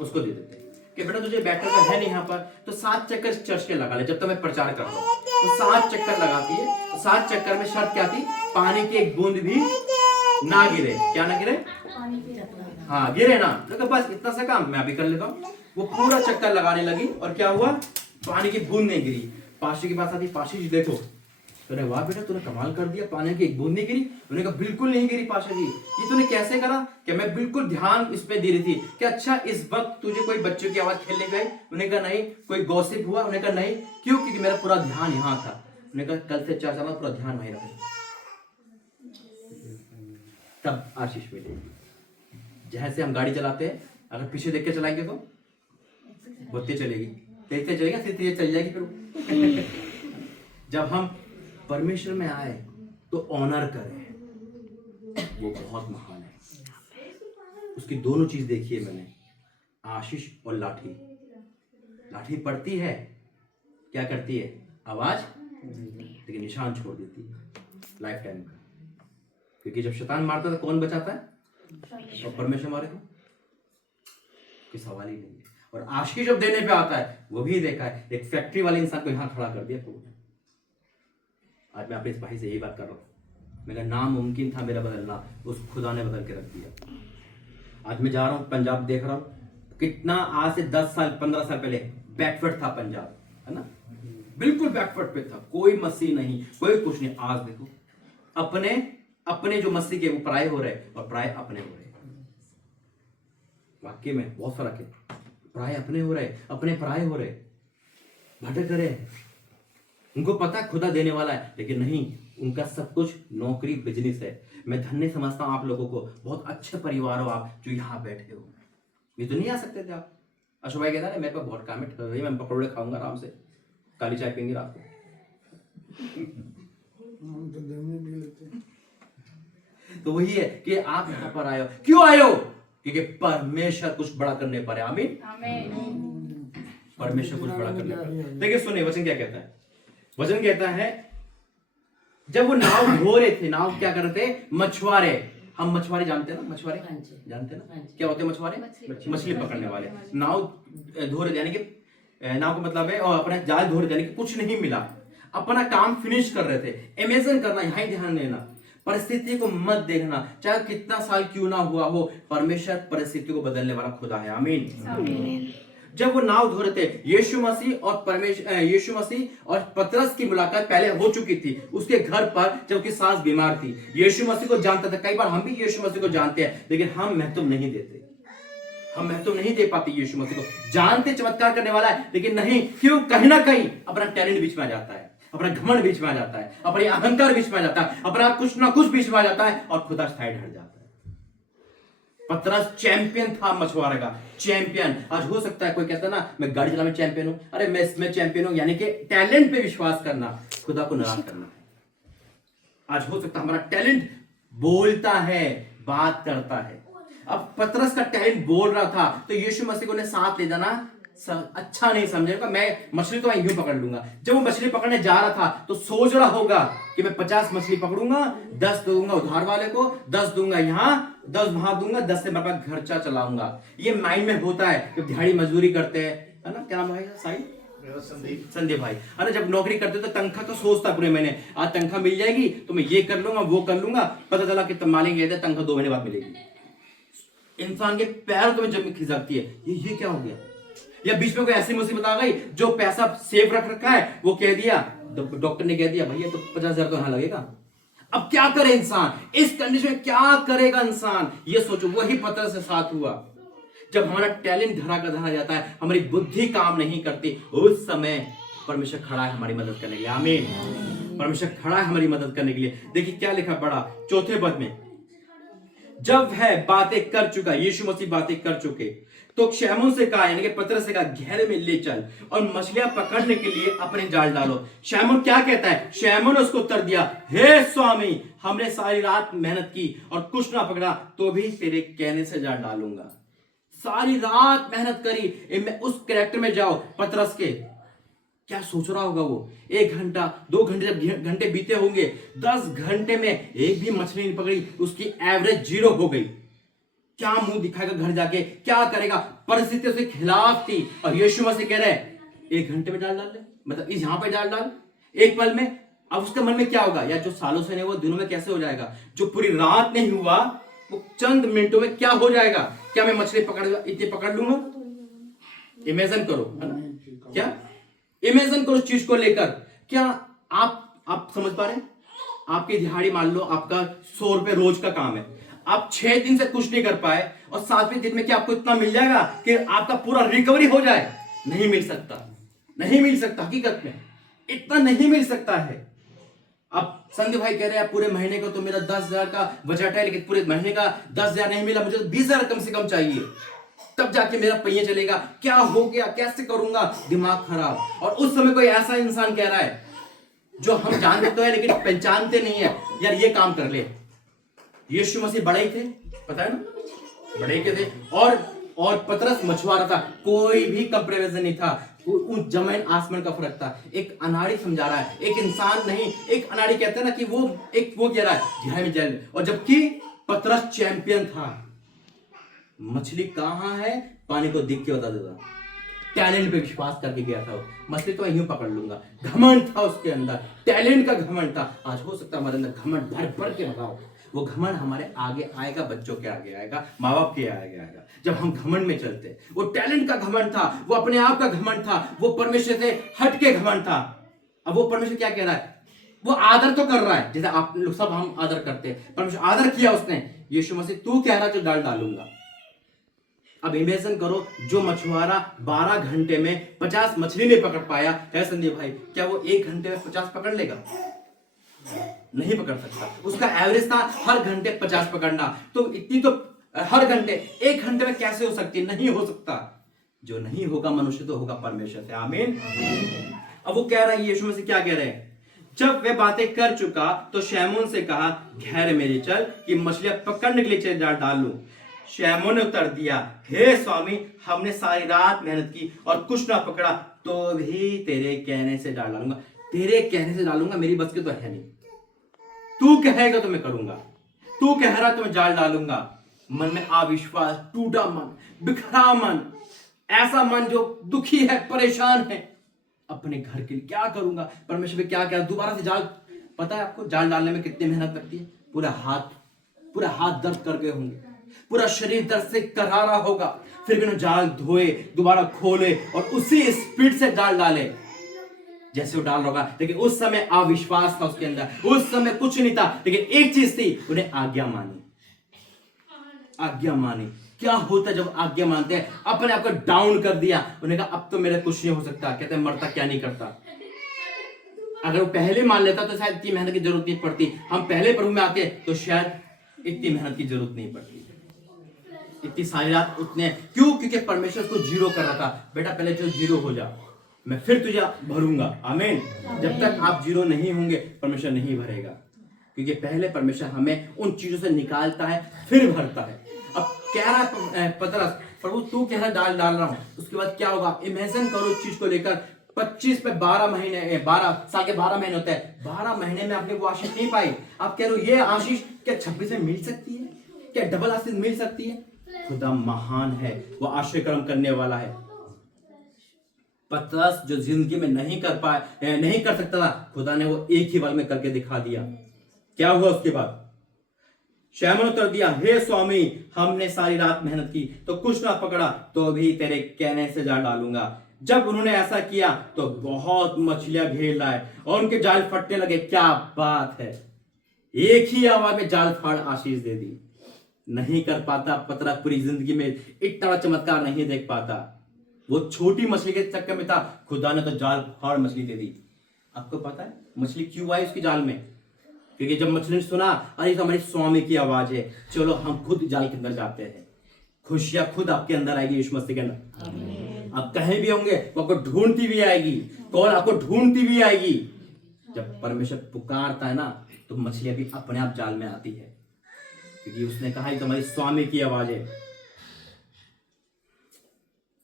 उसको दे देते हैं कि बेटा तुझे बैठकर का है नहीं यहाँ पर, तो 7 चक्कर चर्च के लगा ले जब तक मैं प्रचार कर रहा हूँ। तो 7 चक्कर लगाती है, तो 7 चक्कर में शर्त क्या थी, पानी की एक बूंद भी ना गिरे। क्या ना गिरे? हाँ गिरे ना। तो बस इतना सा काम मैं अभी कर लेता हूँ। वो पूरा चक्कर लगाने लगी और क्या हुआ, पानी की बूंद नहीं गिरी। पास्टर के पास आती, पास्टर जी देखो। तो वाह बेटा तूने कमाल कर दिया, पानी की एक बूंद नहीं गिरी। उन्होंने कहा बिल्कुल नहीं गिरी पास्टर जी, ये तूने कैसे करा? कि मैं बिल्कुल ध्यान इस पे दे रही थी कि अच्छा इस वक्त तुझे कोई बच्चों की आवाज खेलने गए? उन्होंने कहा नहीं। कोई गॉसिप हुआ? उन्होंने कहा नहीं। क्यों? क्योंकि मेरा पूरा ध्यान यहाँ था। उन्होंने कहा कल से 4 साल पूरा ध्यान वहीं रखें, तब आशीष मिलेगी। जैसे हम गाड़ी चलाते हैं, अगर पीछे देख के चलाएंगे तो बहुत तेज चलेगी, तेज चलेगा, फिर तेज चल जाएगी। फिर जब हम परमेश्वर में आए तो ऑनर करें, वो बहुत महान है। उसकी दोनों चीज देखी है मैंने, आशीष और लाठी। लाठी पड़ती है, क्या करती है, आवाज, लेकिन निशान छोड़ देती है लाइफ टाइम का। क्योंकि जब शैतान मारता है तो कौन बचाता है, और परमेश्वर मारे तो कोई सवाल ही नहीं है। और आशीष जब देने पे आता है, वो भी देखा है, एक फैक्ट्री वाले इंसान को यहां खड़ा कर दिया प्रभु ने। आज मैं अपने इस भाई से यही बात कर रहा हूँ, मेरा नामुमकिन था मेरा बदलना, उस खुदा ने बदल के रख दिया। आज मैं जा रहा हूँ पंजाब, देख रहा हूँ कितना आज से 10 साल 15 साल पहले बैकवर्ड था पंजाब, है ना, बिल्कुल बैकवर्ड पे था, कोई मसीह नहीं, कोई कुछ नहीं। आज देखो अपने अपने जो मसीह के वो पराये हो रहे और पराये अपने हो रहे। वाक्य में बहुत फर्क है, पराये अपने हो रहे, अपने पराये हो रहे, भटक रहे। उनको पता है खुदा देने वाला है, लेकिन नहीं, उनका सब कुछ नौकरी बिजनेस है। मैं धन्य समझता हूं आप लोगों को, बहुत अच्छे परिवार हो आप जो यहाँ बैठे हो। ये तो नहीं आ सकते थे आप। अशोक भाई कहता है मेरे पास बहुत काम है, मैं पकौड़े खाऊंगा आराम से, काली चाय पीएंगे रात को। तो वही है कि आप यहाँ पर आए हो, क्यों आए हो, क्योंकि परमेश्वर कुछ बड़ा करने पर है। आमीन, परमेश्वर कुछ बड़ा करने पर। देखिए सुनिए वचन क्या कहता है, वचन कहता है जब वो नाव धो रहे थे, नाव क्या कर रहे थे, मछुआरे, हम मछुआरे जानते हैं ना, मछुआरे जानते हैं ना, क्या होते हैं मछुआरे, मछली पकड़ने वाले। नाव धो रहे यानी कि नाव का मतलब है, और अपना जाल धो रहे यानी कि कुछ नहीं मिला, अपना काम फिनिश कर रहे थे। इमेजिन करना, यहाँ ही ध्यान देना, परिस्थिति को मत देखना, चाहे कितना साल क्यों ना हुआ हो, परमेश्वर परिस्थिति को बदलने वाला खुदा है। आमीन। जब वो नाव धो रहे थे, यीशु मसीह और पतरस की मुलाकात पहले हो चुकी थी उसके घर पर, जब उसकी सास बीमार थी। यीशु मसीह को जानता था, कई बार हम भी यीशु मसीह को जानते हैं, लेकिन हम महत्व नहीं देते, हम महत्व नहीं दे पाते यीशु मसीह को। जानते चमत्कार करने वाला है, लेकिन नहीं, क्यों, कहीं ना कहीं अपना टैलेंट बीच में आ जाता है, अपना घमंड बीच में आ जाता है, अपने अहंकार बीच में आ जाता है, अपना कुछ ना कुछ बीच में आ जाता है, और खुदा साइड हट जाता है। पतरस चैंपियन था, मछुआरे का चैंपियन। आज हो सकता है कोई कहता ना मैं गाड़ी चलाने में चैंपियन हूं, अरे मैं इसमें चैंपियन हूं, यानी कि टैलेंट पे विश्वास करना खुदा को नाराज करना है। आज हो सकता है हमारा टैलेंट बोलता है, बात करता है। अब पतरस का टैलेंट बोल रहा था, तो यीशु मसीह को ने साथ ले जाना अच्छा नहीं समझेगा, मैं मछली तो मैं यूं पकड़ लूंगा। जब वो मछली पकड़ने जा रहा था तो सोच रहा होगा कि मैं 50 मछली पकड़ूंगा, 10 दूंगा उधार वाले को, 10 दूंगा यहाँ, 10 वहां दूंगा, 10 से मेरे पास खर्चा चलाऊंगा। ये माइंड में होता है जब दिहाड़ी मजदूरी करते हैं, है ना, क्या नाम है साई, संदीप भाई, अरे जब नौकरी करते तो तनख्वाह का सोचता पूरे महीने, आज तनख्वाह मिल जाएगी तो मैं ये कर लूंगा, वो कर लूंगा, पता चला कि मालिक कहते तनख्वाह 2 महीने बाद मिलेगी। इंसान के पैर तो में जब खिसकती है, ये क्या हो गया। या बीच में कोई ऐसी मुसीबत आ गई, जो पैसा सेफ रख रखा है वो कह दिया, डॉक्टर ने कह दिया भैया तो 50,000 तो यहां लगेगा। अब क्या करे इंसान, इस कंडीशन में क्या करेगा इंसान, ये सोचो। वही पतरस से साथ हुआ, जब हमारा टैलेंट धरा का धरा जाता है, हमारी बुद्धि काम नहीं करती, उस समय परमेश्वर खड़ा है हमारी मदद करने के लिए। आमीन, परमेश्वर खड़ा है हमारी मदद करने के लिए। देखिए क्या लिखा पड़ा 4 पद में, जब है बातें कर चुका, यीशु मसीह बातें कर चुके, तो शैमून से कहा, यानी कि पतरस से कहा, गहरे में ले चल और मछलियां पकड़ने के लिए अपने जाल डालो। शैमून क्या कहता है, शैमून ने उसको उत्तर दिया, हे स्वामी, हमने सारी रात मेहनत की और कुछ ना पकड़ा, तो भी तेरे कहने से जाल डालूंगा। सारी रात मेहनत करी, उस कैरेक्टर में जाओ पतरस के, क्या सोच रहा होगा वो। 1 घंटा 2 घंटे जब घंटे बीते होंगे, 10 घंटे में एक भी मछली नहीं पकड़ी, उसकी एवरेज 0 हो गई। क्या मुंह दिखाएगा घर जाके, क्या करेगा, परिस्थिति उसके खिलाफ थी। और यीशु मसीह कह रहे 1 घंटे में डाल ले, मतलब इस यहां पे डाल, एक पल में। अब उसके मन में क्या होगा, या जो सालों से नहीं हुआ दिनों में कैसे हो जाएगा, जो पूरी रात नहीं हुआ वो चंद मिनटों में क्या हो जाएगा। क्या मैं मछली इतनी पकड़ लूंगा, इमेजिन करो, है ना, क्या इमेजिन करो चीज को लेकर। क्या आप समझ पा रहे हैं, आपकी दिहाड़ी मान लो आपका 100 रुपए रोज का काम है, आप 6 दिन से कुछ नहीं कर पाए, और 7वें दिन में क्या आपको इतना मिल जाएगा कि आपका पूरा रिकवरी हो जाए। नहीं मिल सकता, नहीं मिल सकता, हकीकत में इतना नहीं मिल सकता है। अब संदीप भाई कह रहे हैं पूरे महीने को तो मेरा 10,000 का बजट है, लेकिन पूरे महीने का 10,000 नहीं मिला, मुझे तो 20,000 कम से कम चाहिए, तब जाके मेरा पहिया चलेगा। क्या हो गया, कैसे करूंगा, दिमाग खराब। और उस समय कोई ऐसा इंसान कह रहा है जो हम जानते तो है लेकिन पहचानते नहीं है, यार ये काम कर ले। यीशु मसीह बड़े ही थे, पता है ना, बड़े के थे। और पतरस मछुआरा था, कोई भी कंपैरिजन नहीं था, जमीन आसमान का फर्क था। एक अनाड़ी समझा रहा है, एक इंसान नहीं, एक अनाड़ी कहते हैं ना कि वो कह रहा है गहराई में जल, और जबकि पतरस चैंपियन था। मछली कहाँ है पानी को दिख के बता देता, टैलेंट पे विश्वास करके गया था वो। मछली तो यूं पकड़ लूंगा, घमंड था उसके अंदर, टैलेंट का घमंड था। आज हो सकता है हमारे अंदर घमंड भर भर के लगाओ, वो घमंड हमारे आगे आएगा, बच्चों के आगे आएगा, माँ बाप के आगे आएगा, जब हम घमंड में चलते हैं। वो टैलेंट का घमंड था, वो अपने आप का घमंड था, वो परमेश्वर से हट के घमंड था। अब वो परमेश्वर क्या कह रहा है, वो आदर तो कर रहा है जैसे आप लोग सब हम आदर करते हैं, परमेश्वर आदर किया उसने। यीशु मसीह तू कह रहा तो डाल डालूंगा। अब इमेजिन करो, जो मछुआरा 12 घंटे में 50 मछली नहीं पकड़ पाया है संदीप भाई, क्या वो 1 घंटे में 50 पकड़ लेगा? नहीं पकड़ सकता। उसका एवरेज था हर घंटे 50 पकड़ना, तो इतनी तो हर घंटे 1 घंटे में कैसे हो सकती है? नहीं हो सकता। जो नहीं होगा मनुष्य तो होगा परमेश्वर से। आमीन। अब वो कह रहा है, यीशु मसीह क्या कह रहे हैं, जब वे बातें कर चुका तो शैमून से कहा, घेर मेरी चल कि मछलियां पकड़ने के लिए जाल डाल लूं। शैमून ने उत्तर दिया, हे स्वामी, हमने सारी रात मेहनत की और कुछ ना पकड़ा, तो भी तेरे कहने से डाल डालूंगा। तेरे कहने से डालूंगा, मेरी बस की तो है नहीं। तू कहेगा तो मैं करूंगा, तू कह रहा तो मैं जाल डालूंगा। मन में अविश्वास, टूटा मन, बिखरा मन, ऐसा मन जो दुखी है, परेशान है, अपने घर के लिए क्या करूंगा, परमेश्वर पे क्या क्या दोबारा से जाल। पता है आपको जाल डालने में कितनी मेहनत लगती है? पूरा हाथ दर्द कर गए होंगे, पूरा शरीर दर्द से करारा होगा, फिर जाल धोए, दोबारा खोले और उसी स्पीड से जाल डाले जैसे वो डाल रहा होगा। लेकिन उस समय अविश्वास था उसके अंदर, उस समय कुछ नहीं था, लेकिन एक चीज थी, उन्हें आज्ञा मानी। आज्ञा मानी। क्या होता है जब आज्ञा मानते हैं? अपने आप को डाउन कर दिया, उन्हें कहा अब तो मेरा कुछ नहीं हो सकता। कहते हैं मरता क्या नहीं करता। अगर वो पहले मान लेता तो शायद इतनी मेहनत की जरूरत नहीं पड़ती। हम पहले प्रभु में आते तो शायद इतनी मेहनत की जरूरत नहीं पड़ती, इतनी सारी रात उतने। क्यों? क्योंकि परमेश्वर उसको जीरो कर रहा था। बेटा पहले जो जीरो हो जा, मैं फिर तुझे भरूंगा। आमीन। जब तक आप जीरो नहीं होंगे परमेश्वर नहीं भरेगा, क्योंकि पहले परमेश्वर हमें उन चीजों से निकालता है फिर भरता है। अब कह रहा है पतरस, प्रभु तू कह रहा डाल रहा हूं, उसके बाद क्या होगा? इमेजिन करो इस चीज को लेकर। 25 पे 12 महीने, 12 साल के 12 महीने होते हैं। 12 महीने में आपने वो आशीष नहीं पाई। आप कह रहे हो ये आशीष क्या 26 में मिल सकती है? क्या डबल आशीष मिल सकती है? खुदा महान है, वो आश्चर्य कर्म करने वाला है। पतरस जो जिंदगी में नहीं कर सकता था, खुदा ने वो एक ही बार में करके दिखा दिया। क्या हुआ उसके बाद? शैमून उत्तर दिया, हे स्वामी, हमने सारी रात मेहनत की तो कुछ ना पकड़ा, तो भी तेरे कहने से जाल डालूंगा। जब उन्होंने ऐसा किया तो बहुत मछलियां घेर लाए और उनके जाल फटने लगे। क्या बात है! एक ही आवाज में जाल फाड़ आशीष दे दी। नहीं कर पाता पतरस, पूरी जिंदगी में इतना बड़ा चमत्कार नहीं देख पाता। वो छोटी मछली के चक्कर में था, खुदा ने तो जाल फाड़ मछली दे दी। आपको पता है मछली क्यों आई उसकी जाल में? क्योंकि जब मछली ने सुना, अरे तो हमारी स्वामी की आवाज है, चलो हम खुद जाल के अंदर जाते हैं। खुशियां खुद आपके अंदर आएगी यीशु मसीह के अंदर। आप कहीं भी होंगे वो आपको ढूंढती भी आएगी। कौन आपको ढूंढती भी आएगी? जब परमेश्वर पुकारता है ना, तो मछलियां भी अपने आप जाल में आती है, क्योंकि उसने कहा कि तुम्हारी स्वामी की आवाज है।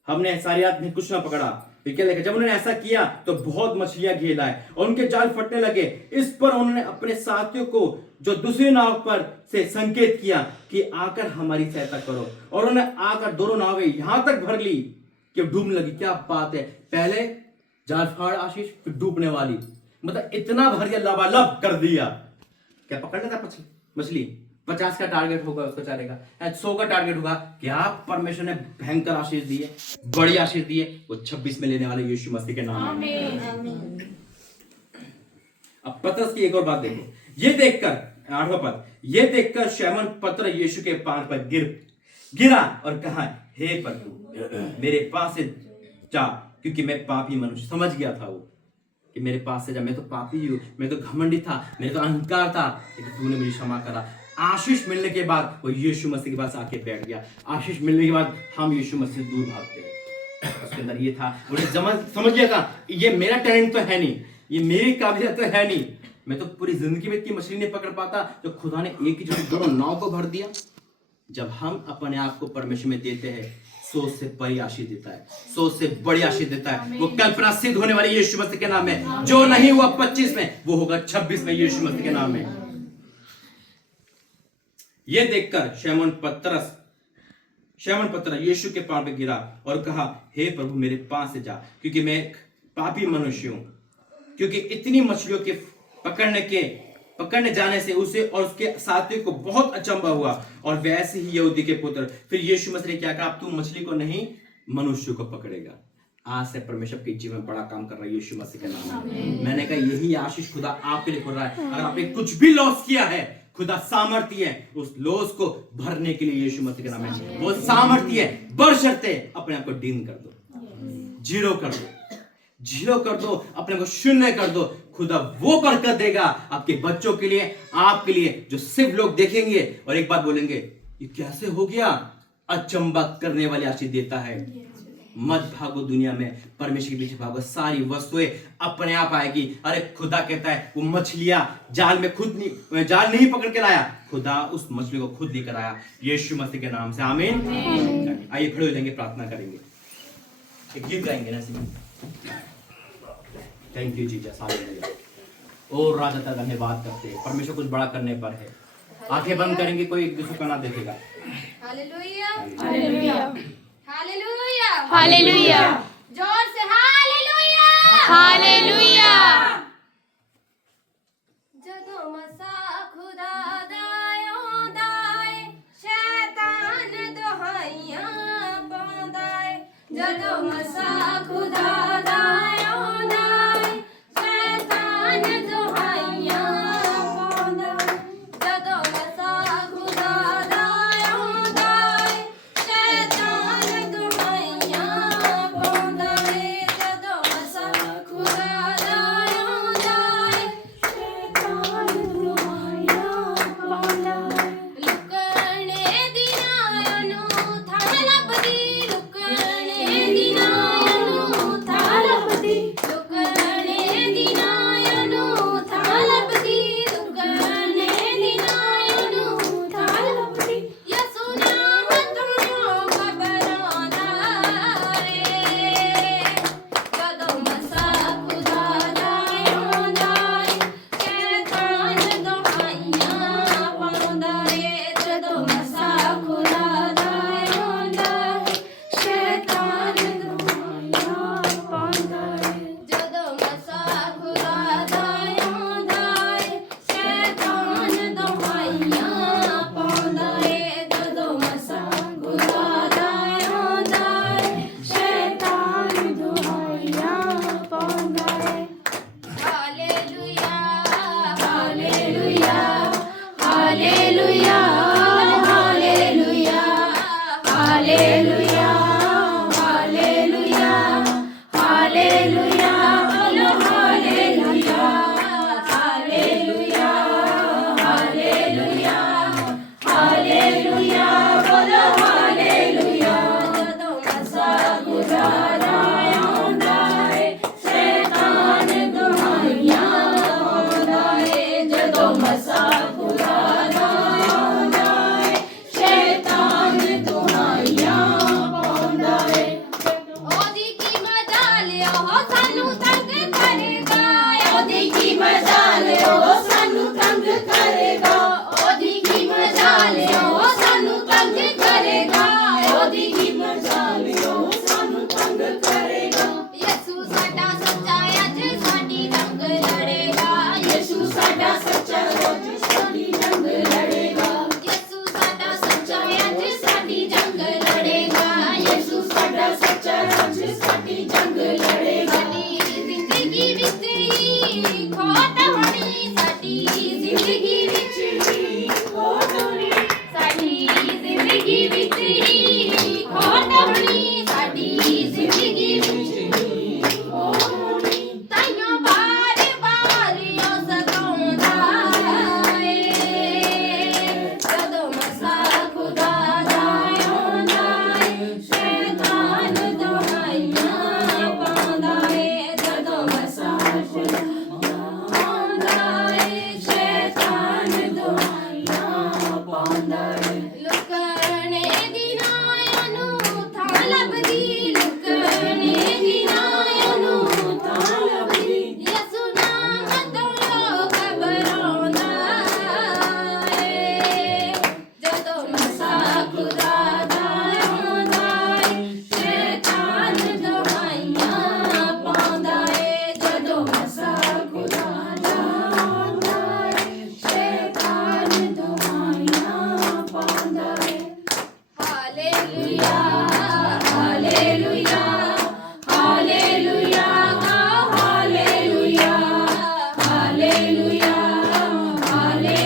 हमने सारी रात में कुछ ना पकड़ा, जब उन्होंने ऐसा किया तो बहुत मछलियां घेर लाए और उनके जाल फटने लगे। इस पर उन्होंने अपने साथियों को जो दूसरी नाव पर से संकेत किया कि आकर हमारी सहायता करो, और उन्होंने आकर दोनों नावें यहां तक भर ली कि डूबने लगी। क्या बात है! पहले जाल फाड़ आशीष, फिर डूबने वाली, मतलब इतना भर दिया, लबालब कर दिया। क्या पकड़ना था मछली? 50 का टारगेट होगा उसको चलेगा, 100 का टारगेट होगा। क्या परमेश्वर ने भयंकर आशीष दी है, बड़ी आशीष दी है, वो 26 में लेने वाले यीशु मसीह के नाम में। अब पतरस की एक और बात देखो, ये देखकर 8वां पद, ये देखकर शैमून पत्र यीशु के पांव पर गिरा और कहा, हे प्रभु मेरे पास से जा, क्योंकि मैं पापी मनुष्य। समझ गया था वो कि मेरे पास से जा, मैं तो पापी हूँ, मैं तो घमंडी था, मेरे तो अहंकार था, लेकिन तूने मुझे क्षमा करा। आशीष मिलने के बाद वो यीशु मसीह के पास आके बैठ गया। आशीष मिलने के बाद हम यीशु मसीह से दूर भागते हैं। उसके अंदर ये था, उन्हें समझ गया था ये मेरा टैलेंट तो है नहीं, ये मेरी काबिलियत तो है नहीं, मैं तो पूरी जिंदगी में इतनी मछली नहीं पकड़ पाता, तो खुदा ने एक ही जगह दोनों नाव को भर दिया। जब हम अपने आप को परमेश्वर में देते हैं, सोच से बड़ी आशीष देता है, सोच से बड़ी आशीष देता है। वो कल्पना सिद्ध होने वाली यीशु मसीह के नाम में, जो नहीं हुआ 25 में वो होगा 26 में यीशु मसीह के नाम में। ये देखकर शैमोन पतरस यीशु के पांव पे गिरा और कहा, हे प्रभु मेरे पास से जा, क्योंकि मैं एक पापी मनुष्य हूं। क्योंकि इतनी मछलियों के पकड़ने जाने से उसे और उसके साथियों को बहुत अचंभा हुआ। और वैसे ही यहूदी के पुत्र फिर यीशु मसीह ने क्या कहा, अब तू मछली को नहीं मनुष्य को पकड़ेगा। आज से परमेश्वर के जीवन में बड़ा काम कर रहा है यीशु मसीह के नाम में। मैंने कहा यही आशीष खुदा आपके लिए खोल रहा है। अगर आपने कुछ भी लॉस किया है, खुदा सामर्थ्य है उस लॉस को भरने के लिए यीशु मसीह के नाम में। वो सामर्थ्य है, बशर्ते अपने आप को डीन कर दो, जीरो कर दो, अपने को शून्य कर दो। खुदा वो बरकत देगा आपके बच्चों के लिए, आपके लिए, जो सिर्फ लोग देखेंगे और एक बात बोलेंगे, ये कैसे हो गया। अचंबा करने वाली आशीष देता है। मत भागो दुनिया में, परमेश्वर के पीछे भागो, सारी वस्तुएं अपने आप आएगी। अरे खुदा कहता है वो मछलियां जाल नहीं पकड़ के लाया, खुदा उस मछली को खुद लेकर आया यीशु मसीह के नाम से। आमीन। आइए खड़े हो जाएंगे, प्रार्थना करेंगे, एक गीत गाएंगे ना सिंह। Thank you Jesus, hallelujah. ओ राजा का धन्यवाद करते हैं, परमेश्वर कुछ बड़ा करने पर है। आंखें बंद करेंगे, कोई एक दूसरे का ना देखेगा। हालेलुया, हालेलुया, हालेलुया, हालेलुया, जोर से हालेलुया, हालेलुया। ਜਦੋਂ ਮਸਾ ਖੁਦਾ ਦਾ ਆਉਂਦਾ ਏ, ਸ਼ੈਤਾਨ ਦੁਹਾਈਆਂ ਪਾਉਂਦਾ ਏ। ਜਦੋਂ ਮਸਾ ਖੁਦਾ ਦਾ ਆਉਂਦਾ ਏ, ਸ਼ੈਤਾਨ ਦੁਹਾਈਆਂ ਪਾਉਂਦਾ ਏ। ਜਦੋਂ ਮਸਾ ਖੁਦਾ ਦਾ ਆਉਂਦਾ ਏ, ਸ਼ੈਤਾਨ ਦੁਹਾਈਆਂ ਪਾਉਂਦਾ ਏ। ਜਦੋਂ ਮਸਾ ਖੁਦਾ ਦਾ ਆਉਂਦਾ ਏ, ਲੁਕਣੇ ਦੀ ਨਾਇ ਨੂੰ ਥਣ ਲੱਭਦੀ, ਲੁਕਣੇ ਦੀ ਨਾਇ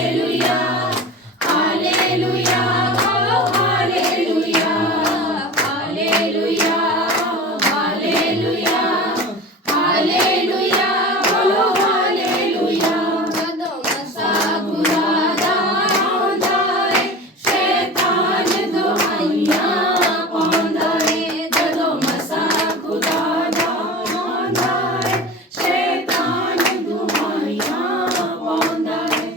हालेलुया बोलो हालेलुया हालेलुया हालेलुया हालेलुया बोलो हालेलुया ਜਦੋਂ ਮਸਾ ਖੁਦਾ ਦਾ ਆਉਂਦਾ ਏ ਸ਼ੈਤਾਨ ਦੁਹਾਈਆਂ ਪਾਉਂਦਾ ਏ ਜਦੋਂ ਮਸਾ ਖੁਦਾ ਦਾ ਆਉਂਦਾ ਏ ਸ਼ੈਤਾਨ ਦੁਹਾਈਆਂ ਪਾਉਂਦਾ ਏ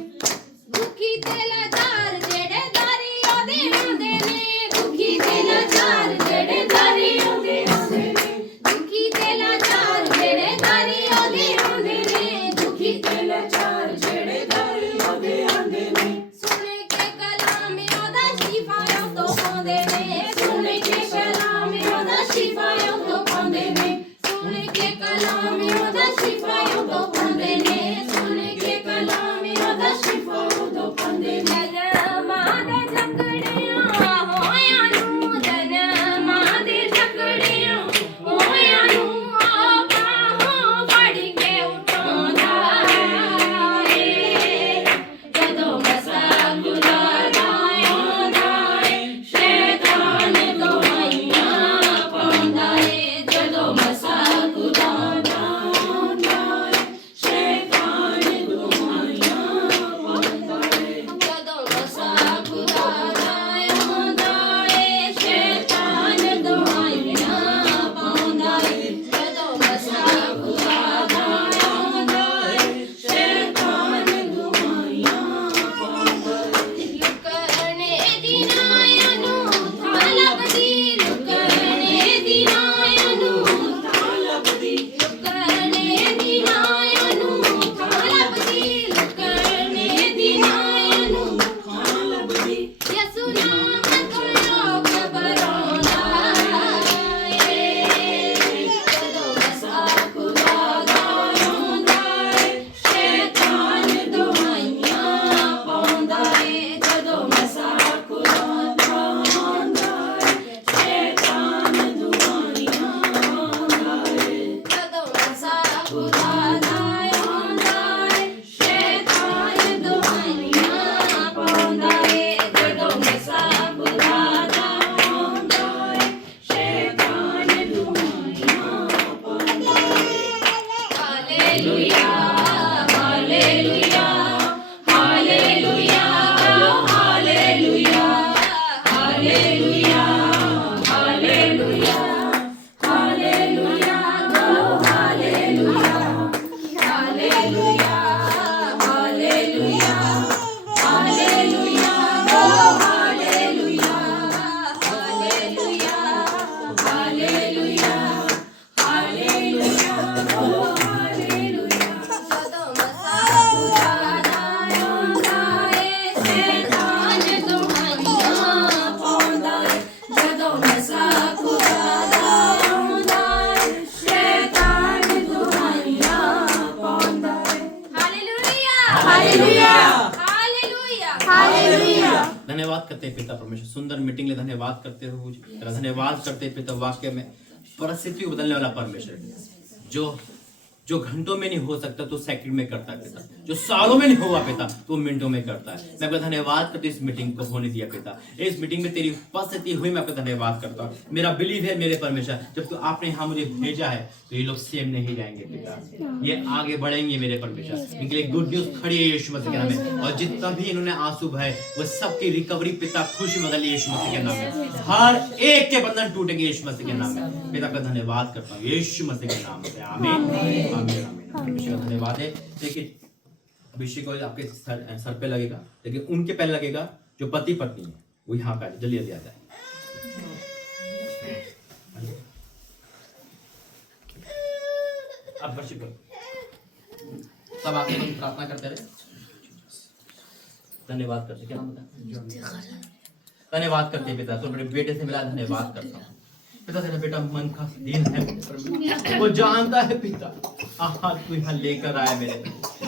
ਦੁਖੀ ਤੇ ਲਾਚਾਰ ਜਿਹੜੇ ਦਾਰੀ ਉਹਦੇ ਹੁੰਦੇ ਨੇ ਦੁਖੀ ਤੇ ਲਾਚਾਰ ਜਿਹੜੇ ਦਾਰੀ ਉਹਦੇ ਹੁੰਦੇ ਨੇ ਦੁਖੀ ਤੇ ਲਾਚਾਰ ਜਿਹੜੇ ਦਾਰੀ ਉਹਦੇ ਹੁੰਦੇ ਨੇ ਦੁਖੀ ਤੇ ਲਾਚਾਰ ਜਿਹੜੇ ਦਾਰੀ ਉਹਦੇ ਹੁੰਦੇ ਨੇ ਸੁਣ ਕੇ ਕਲਾਮ ਉਹਦਾ ਸ਼ਿਫਾ ਤੋਂ ਪਾਉਂਦੇ ਨੇ ਸੁਣ ਕੇ ਕਲਾਮ ਉਹਦਾ ਸ਼ਿਫਾ ਤੋਂ ਪਾਉਂਦੇ ਨੇ ਸੁਣ ਕੇ ਕਲਾਮ ਉਹਦਾ ਸ਼ਿਫਾ ਤੋਂ ਪਾਉਂਦੇ ਨੇ ਸੁਣ ਕੇ ਕਲਾਮ ਉਹਦਾ ਸ਼ਿਫਾ ਤੋਂ ਪਾਉਂਦੇ ਨੇ ਜਨਮਾਂ ਦੇ ਜਕੜਿਆਂ ਹੋਇਆਂ ਨੂੰ ਜਨਮਾਂ ਦੇ ਜਕੜਿਆਂ ਹੋਇਆਂ ਨੂੰ ਬਾਹੋਂ ਫੜ ਕੇ ਉਠਾਉਂਦਾ ਏ ਜਦੋਂ ਮਸਾ ਖੁਦਾ ਦਾ ਆਉਂਦਾ ਏ ਸ਼ੈਤਾਨ ਦੁਹਾਈਆਂ ਪਾਉਂਦਾ ਏ ਜਦੋਂ ਮਸਾ ਖੁਦਾ ਦਾ ਆਉਂਦਾ ਏ ਸ਼ੈਤਾਨ ਦੁਹਾਈਆਂ ਪਾਉਂਦਾ ਏ ਜਦੋਂ ਮਸਾ ਖੁਦਾ ਦਾ ਆਉਂਦਾ ਏ ਸ਼ੈਤਾਨ ਦੁਹਾਈਆਂ ਪਾਉਂਦਾ ਏ ਜਦੋਂ ਮਸਾ ਖੁਦਾ ਦਾ ਆਉਂਦਾ ਏ ਸ਼ੈਤਾਨ ਦੁਹਾਈਆਂ ਪਾਉਂਦਾ ਏ ਲੁਕਣੇ ਦੀ ਨਾਇਆਂ ਨੂੰ ਥਾਂ ਲੱਭਦੀ ਲੁਕਣੇ ਦੀ ਨਾਇਆਂ ਨੂੰ ਥਾਂ ਲੱਭਦੀ ਲੁਕਣੇ ਦੀ ਨਾਇਆਂ ਨੂੰ ਥਾਂ ਲੱਭਦੀ ਲੁਕਣੇ ਦੀ ਨਾਇਆਂ ਨੂੰ ਥਾਂ ਲੱਭਦੀ ਯਿਸੂ ਨਾਮ ਤੋਂ ਲੋਕ ਘਬਰਾਉਂਦਾ ਏ ਜਦੋਂ ਮਸਾ ਖੁਦਾ ਦਾ ਆਉਂਦਾ ਏ ਸ਼ੈਤਾਨ ਦੁਹਾਈਆਂ ਪਾਉਂਦਾ ਏ ਜਦੋਂ ਮਸਾ ਖੁਦਾ ਦਾ ਆਉਂਦਾ ਏ ਸ਼ੈਤਾਨ ਦੁਹਾਈਆਂ ਪਾਉਂਦਾ ਏ ਜਦੋਂ ਮਸਾ ਖੁਦਾ ਦਾ ਆਉਂਦਾ ਏ ਸ਼ੈਤਾਨ ਦੁਹਾਈਆਂ ਪਾਉਂਦਾ ਏ ਜਦੋਂ ਮਸਾ ਖੁਦਾ ਦਾ ਆਉਂਦਾ ਏ ਸ਼ੈਤਾਨ ਦੁਹਾਈਆਂ ਪਾਉਂਦਾ ਏ ਹਾਲੇਲੂਇਆ ਹਾਲੇਲੂਆ ਹਾਲੇਲੂਆ ਬੋਲੋ ਹਾਲੇਲੂਆ ਹਾਲੇਲੂਆ ਹਾਲੇਲੂਆ ਹਾਲੇਲੂਆ ਬੋਲੋ ਹਾਲੇਲੂਆ ਹਾਲੇਲੂਆ ਹਾਲੇਲੂਆ ਹਾਲੇਲੂਆ ਬੋਲੋ ਹਾਲੇਲੂਆ ਹਾਲੇਲੂਆ ਹਾਲੇਲੂਆ ਹਾਲੇਲੂਆ ਬੋਲੋ ਹਾਲੇਲੂਆ ਜਦੋਂ ਮਸਾ ਖੁਦਾ ਦਾ ਆਉਂਦਾ ਏ ਸ਼ੈਤਾਨ ਦੁਹਾਈਆਂ ਪਾਉਂਦਾ ਏ ਜਦੋਂ ਮਸਾ ਖੁਦਾ ਦਾ ਆਉਂਦਾ ਏ ਸ਼ੈਤਾਨ ਦੁਹਾਈਆਂ ਪਾਉਂਦਾ ਏ ਹਾਲੇਲੂਇਆ ਹਾਲੇਲੂਆ ਹਾਲੇਲੂਆ ਹਾਲੇਲੂਆ धन्यवाद करते हैं पिता परमेश्वर, सुंदर मीटिंग लिए धन्यवाद करते हो। तेरा धन्यवाद करते हैं पिता, वाक्य में परिस्थिति को बदलने वाला परमेश्वर, जो घंटों में नहीं हो सकता तो सेकंड में करता है पिता, जो सालों में नहीं हुआ पिता तो मिनटों में करता है। मैं आपका धन्यवाद करते इस मीटिंग को होने दिया पिता, इस मीटिंग में तेरी उपस्थिति हुई, मैं आपका धन्यवाद करता हूँ। मेरा बिलीव है मेरे परमेश्वर, जब तो आपने यहाँ मुझे भेजा है तो ये लोग सेम नहीं जाएंगे पिता, ये आगे बढ़ेंगे मेरे परमेश्वर। इनके लिए गुड न्यूज खड़ी है यीशु मसीह के नाम में, और जितना भी इन्होंने आंसू बहाए वो सबकी रिकवरी पिता खुशी बदली यीशु मसीह के नाम में, हर एक के बंधन टूटेंगे यीशु मसीह के नाम में। पिता का धन्यवाद करता हूँ यीशु मसीह के नाम से, आमीन आमीन आमीन। अभिषेक का धन्यवाद है। देखिए अभिषेक आपके सर पे लगेगा, लेकिन उनके पहले लगेगा जो पति पत्नी है वो यहाँ पे जल्दी जल्दी आता है। अब अभिषेक सब आके हम प्रार्थना करते रहे, धन्यवाद करते। क्या नाम बताया? धन्यवाद करते पिता, तो मेरे बेटे से मिला, धन्यवाद करता हूँ पिता। तेरा बेटा मन का दीन है, वो जानता है पिता, हाँ तू यहाँ लेकर आया मेरे,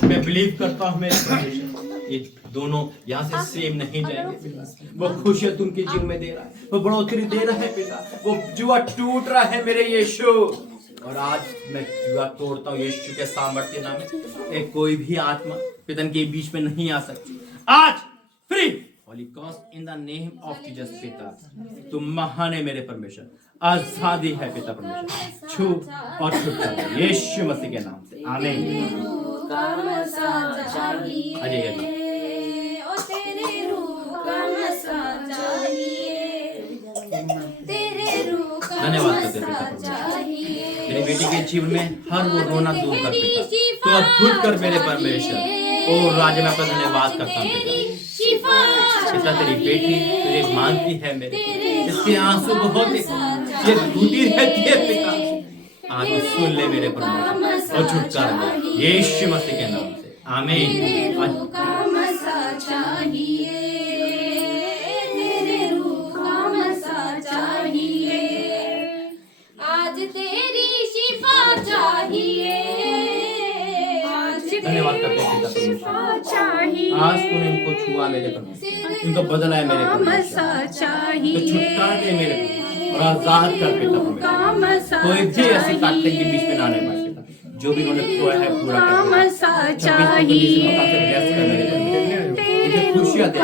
मैं बिलीव करता हूँ मेरे परमेश्वर, ये दोनों यहाँ से सेम नहीं जाएंगे पिता। वो खुशियाँ तुमके जीवन में दे रहा है, वो बढ़ोतरी दे रहा है पिता, वो जुआ टूट रहा है मेरे यीशु, और आज मैं जुआ तोड़ता हूँ यीशु के सामर्थ्य नाम में। कोई भी आत्मा पिता के बीच में नहीं आ सकती। आज free Holi ghost in the name of Jesus पिता। तुम महान है मेरे परमेश्वर, आजादी है पिता परमेश्वर, छू और छुटकारा यीशु मसीह के नाम से आमीन। का मसा चाहिए, ओ तेरे रूह का मसा चाहिए, तेरे रूह का धन्यवाद करते मसा हैं चाहिए। मेरी बेटी के जीवन में हर वो रोना दूर कर पिता, तो अद्भुत कर मेरे परमेश्वर। ओ राजा, मैं आपका धन्यवाद करता हूँ पिता, तेरी बेटी तुझे मानती है मेरे, इसके आंसू बहुत ये टूटी रहती है पिता, आज वो सुन ले मेरे परमेश्वर और छुटकारा दे यीशु मसीह के नाम से आमीन। रूह का मसा चाहिए, तेरे रूह का मसा चाहिए, आज तेरी शिफा चाहिए, आज धन्यवाद करते हैं पिता परमेश्वर, चाहिए, आज तूने इनको छुआ मेरे परमेश्वर, इनको बदला है मेरे परमेश्वर, तो छुटकारा दे मेरे परमेश्वर और आजाद कर पिता परमेश्वर। कोई भी ऐसी ताकत के बीच में ना आने पाए पिता, जो भी उन्होंने खोया है पूरा कर चाहिए, खुशियां दे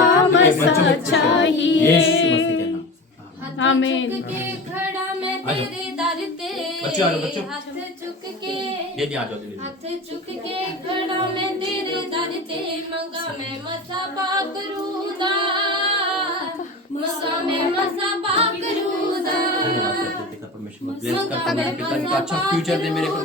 बच्चों में चाहिए यीशु मसीह के नाम से आमीन। खड़ा मैं तेरे दर पे, बच्चों आ जाओ, बच्चों हाथ चुक के, ये आ जाओ, हाथ चुक के खड़ा मैं तेरे दर पे, मंगा मैं मसा पाक रूदा, मंगा मैं मसा पाक रूदा, ब्लेस करता मेरे पिता, इनका अच्छा फ्यूचर दे मेरे प्रभु।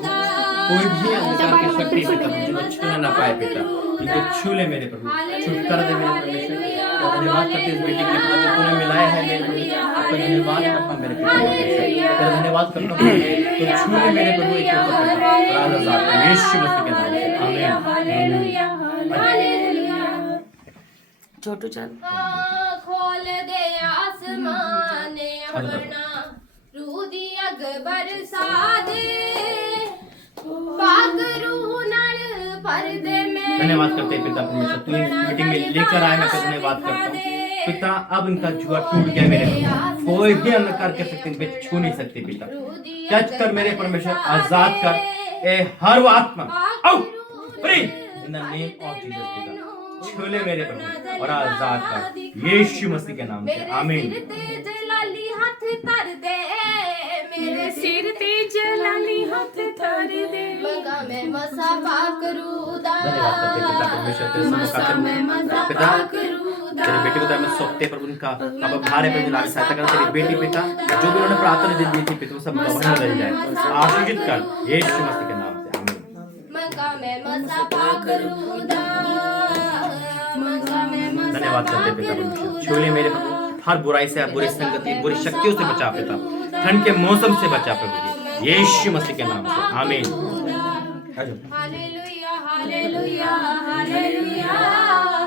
कोई भी अंधकार की शक्ति पिता जिनको छूना ना पाए पिता, इनको छू ले मेरे प्रभु, छुटकारा दे मेरे परमेश्वर। और धन्यवाद करते इस बेटी के लिए पिता, जो तूने मिलाया है मेरे प्रभु, आपका धन्यवाद करता मेरे पिता परमेश्वर, धन्यवाद करता हूं तो छू ले मेरे प्रभु एक यीशु मसीह के नाम से आमीन। छोटू चल खोल दे आसमान अपना, रूह दी अग बरसा दे, पाक रूह नाल पर्दे में। धन्यवाद करते हैं पिता परमेश्वर, तू इस मीटिंग में लेकर आए, मैं धन्यवाद करता हूँ पिता। अब इनका जुआ टूट गया मेरे प्रभु, कोई भी अंधकार के शक्ति इन पे छू नहीं सकती पिता। टच कर मेरे परमेश्वर, आजाद कर ए हर वो आत्मा, out free in the name of Jesus पिता, छू ले मेरे प्रभु और आजाद कर यीशु मसीह के नाम से आमीन। जलाली हाथ तर दे, मेरे सिर ते जलाली हाथ तर दे, मंगा मैं मसा पाक रूदा, धन्यवाद करते हैं पिता परमेश्वर, तेरे समक्ष पिता तेरी बेटी को मैं सौंपते प्रभु, उनका अब भारे पे मिला सहायता कर तेरी बेटी पिता, जो भी उन्होंने प्रार्थना दी थी पिता, वो सब भवन रह जाए, आशीषित कर यीशु मसीह के नाम से आमीन। मंगा मैं मसा पाक रूदा, मंगा मैं मसा धन्यवाद करते हैं पिता परमेश्वर, छू ले मेरे प्रभु, हर बुराई से, हर बुरी संगति, बुरी शक्तियों से बचा पिता, ठंड के मौसम से बचा प्रभु यीशु मसीह के नाम से आमीन। Hallelujah hallelujah hallelujah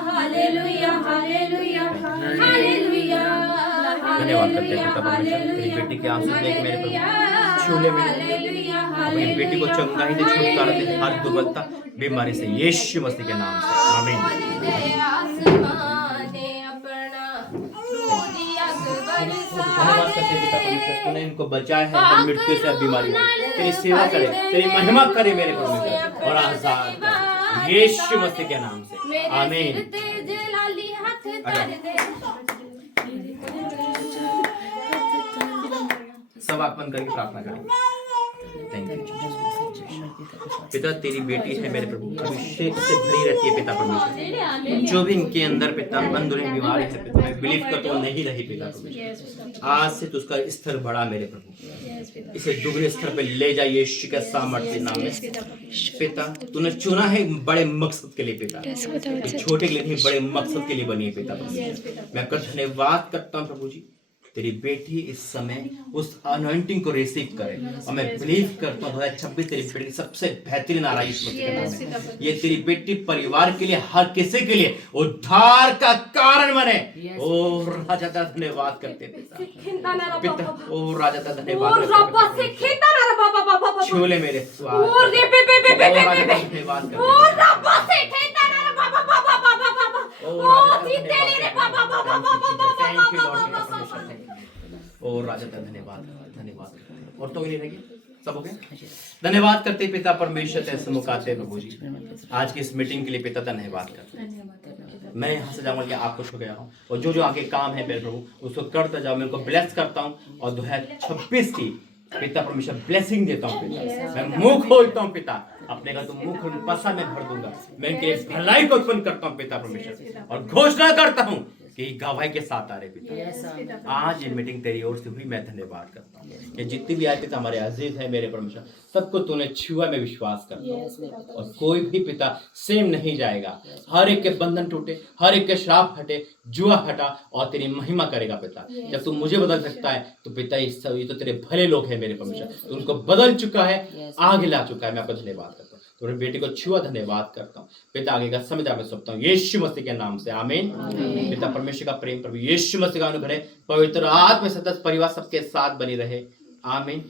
hallelujah hallelujah hallelujah. धन्यवाद करते हैं पिता परमेश्वर, तेरी बेटी के आंसू देख मेरे प्रभु, छू ले मेरी बेटी को चंगाई दे, छुटकारा दे हर दुर्बलता बीमारी से यीशु मसीह के नाम से आमीन। धन्यवाद करते हैं पिता परमेश्वर, तूने इनको बचाया है हर मृत्यु से, हर बीमारी से, तेरी सेवा करे, तेरी महिमा करे मेरे परमेश्वर और आजाद कर यीशु मसीह के नाम से आमीन। सब आत्मन करके प्रार्थना करें। थैंक यू पिता, तेरी बेटी है मेरे प्रभु, अभिषेक से भरी रहती है पिता परमेश्वर, जो भी इनके अंदर पिता अंदरूनी बीमारी है पिता, मैं बिलीव करता हूँ नहीं रही पिता परमेश्वर, आज से तो उसका स्तर बढ़ा मेरे प्रभु, इसे दुगने स्तर पे ले जा यीशु के सामर्थ्य नाम में पिता। तूने चुना है बड़े मकसद के लिए पिता, छोटे के लिए नहीं बड़े मकसद के लिए बनी है पिता परमेश्वर। मैं आपका धन्यवाद करता हूँ प्रभु जी, तेरी बेटी इस समय उस अनॉइंटिंग को रिसीव करे, और मैं बिलीव करता हूँ 2026 तेरी बेटी सबसे बेहतरीन आ रहा है यीशु मसीह के नाम में। ये तेरी बेटी परिवार के लिए, हर किसी के लिए उद्धार का कारण बने। ओ राजा का धन्यवाद करते पिता, ओ राजा का धन्यवाद, छोले मेरे धन्यवाद और राजा का धन्यवाद धन्यवाद। और तो नहीं रहेगी, सब हो गए। धन्यवाद करते पिता परमेश्वर, तेरे सम्मुख आते प्रभु जी, आज की इस मीटिंग के लिए पिता धन्यवाद करते। मैं यहाँ से जाऊंगा, ये आपको छू गया हूँ, और जो जो आगे काम है मेरे प्रभु उसको करता जाओ। मैं उनको ब्लेस करता हूँ और 2026 की पिता परमेश्वर ब्लेसिंग देता हूँ पिता। मैं मुंह खोलता हूँ पिता, अपने का तुम मुंह खोल पसा में भर दूंगा। मैं इनके भलाई को उत्पन्न करता हूँ पिता परमेश्वर, और घोषणा करता हूँ कि गवाही के साथ आ रहे पिता। आज ये मीटिंग तेरी ओर से हुई, मैं धन्यवाद करता हूँ। ये जितनी भी आए पिता हमारे अजीज है मेरे परमेश्वर, सबको तूने छुआ, में विश्वास करता हूँ, और कोई भी पिता सेम नहीं जाएगा। हर एक के बंधन टूटे, हर एक के श्राप हटे, जुआ हटा, और तेरी महिमा करेगा पिता। जब तू मुझे बदल सकता है तो पिता ये तो तेरे भले लोग हैं मेरे परमेश्वर, उनको बदल चुका है, आगे ला चुका है। मैं आपका धन्यवाद करता हूँ, तुम्हारे बेटे को छुआ, धन्यवाद करता हूँ पिता। आगे का समय मैं सौंपता हूँ यीशु मसीह के नाम से, आमीन। पिता परमेश्वर का प्रेम, प्रभु यीशु मसीह का अनुग्रह, पवित्र आत्मा सतत परिवार सबके साथ बनी रहे, आमीन।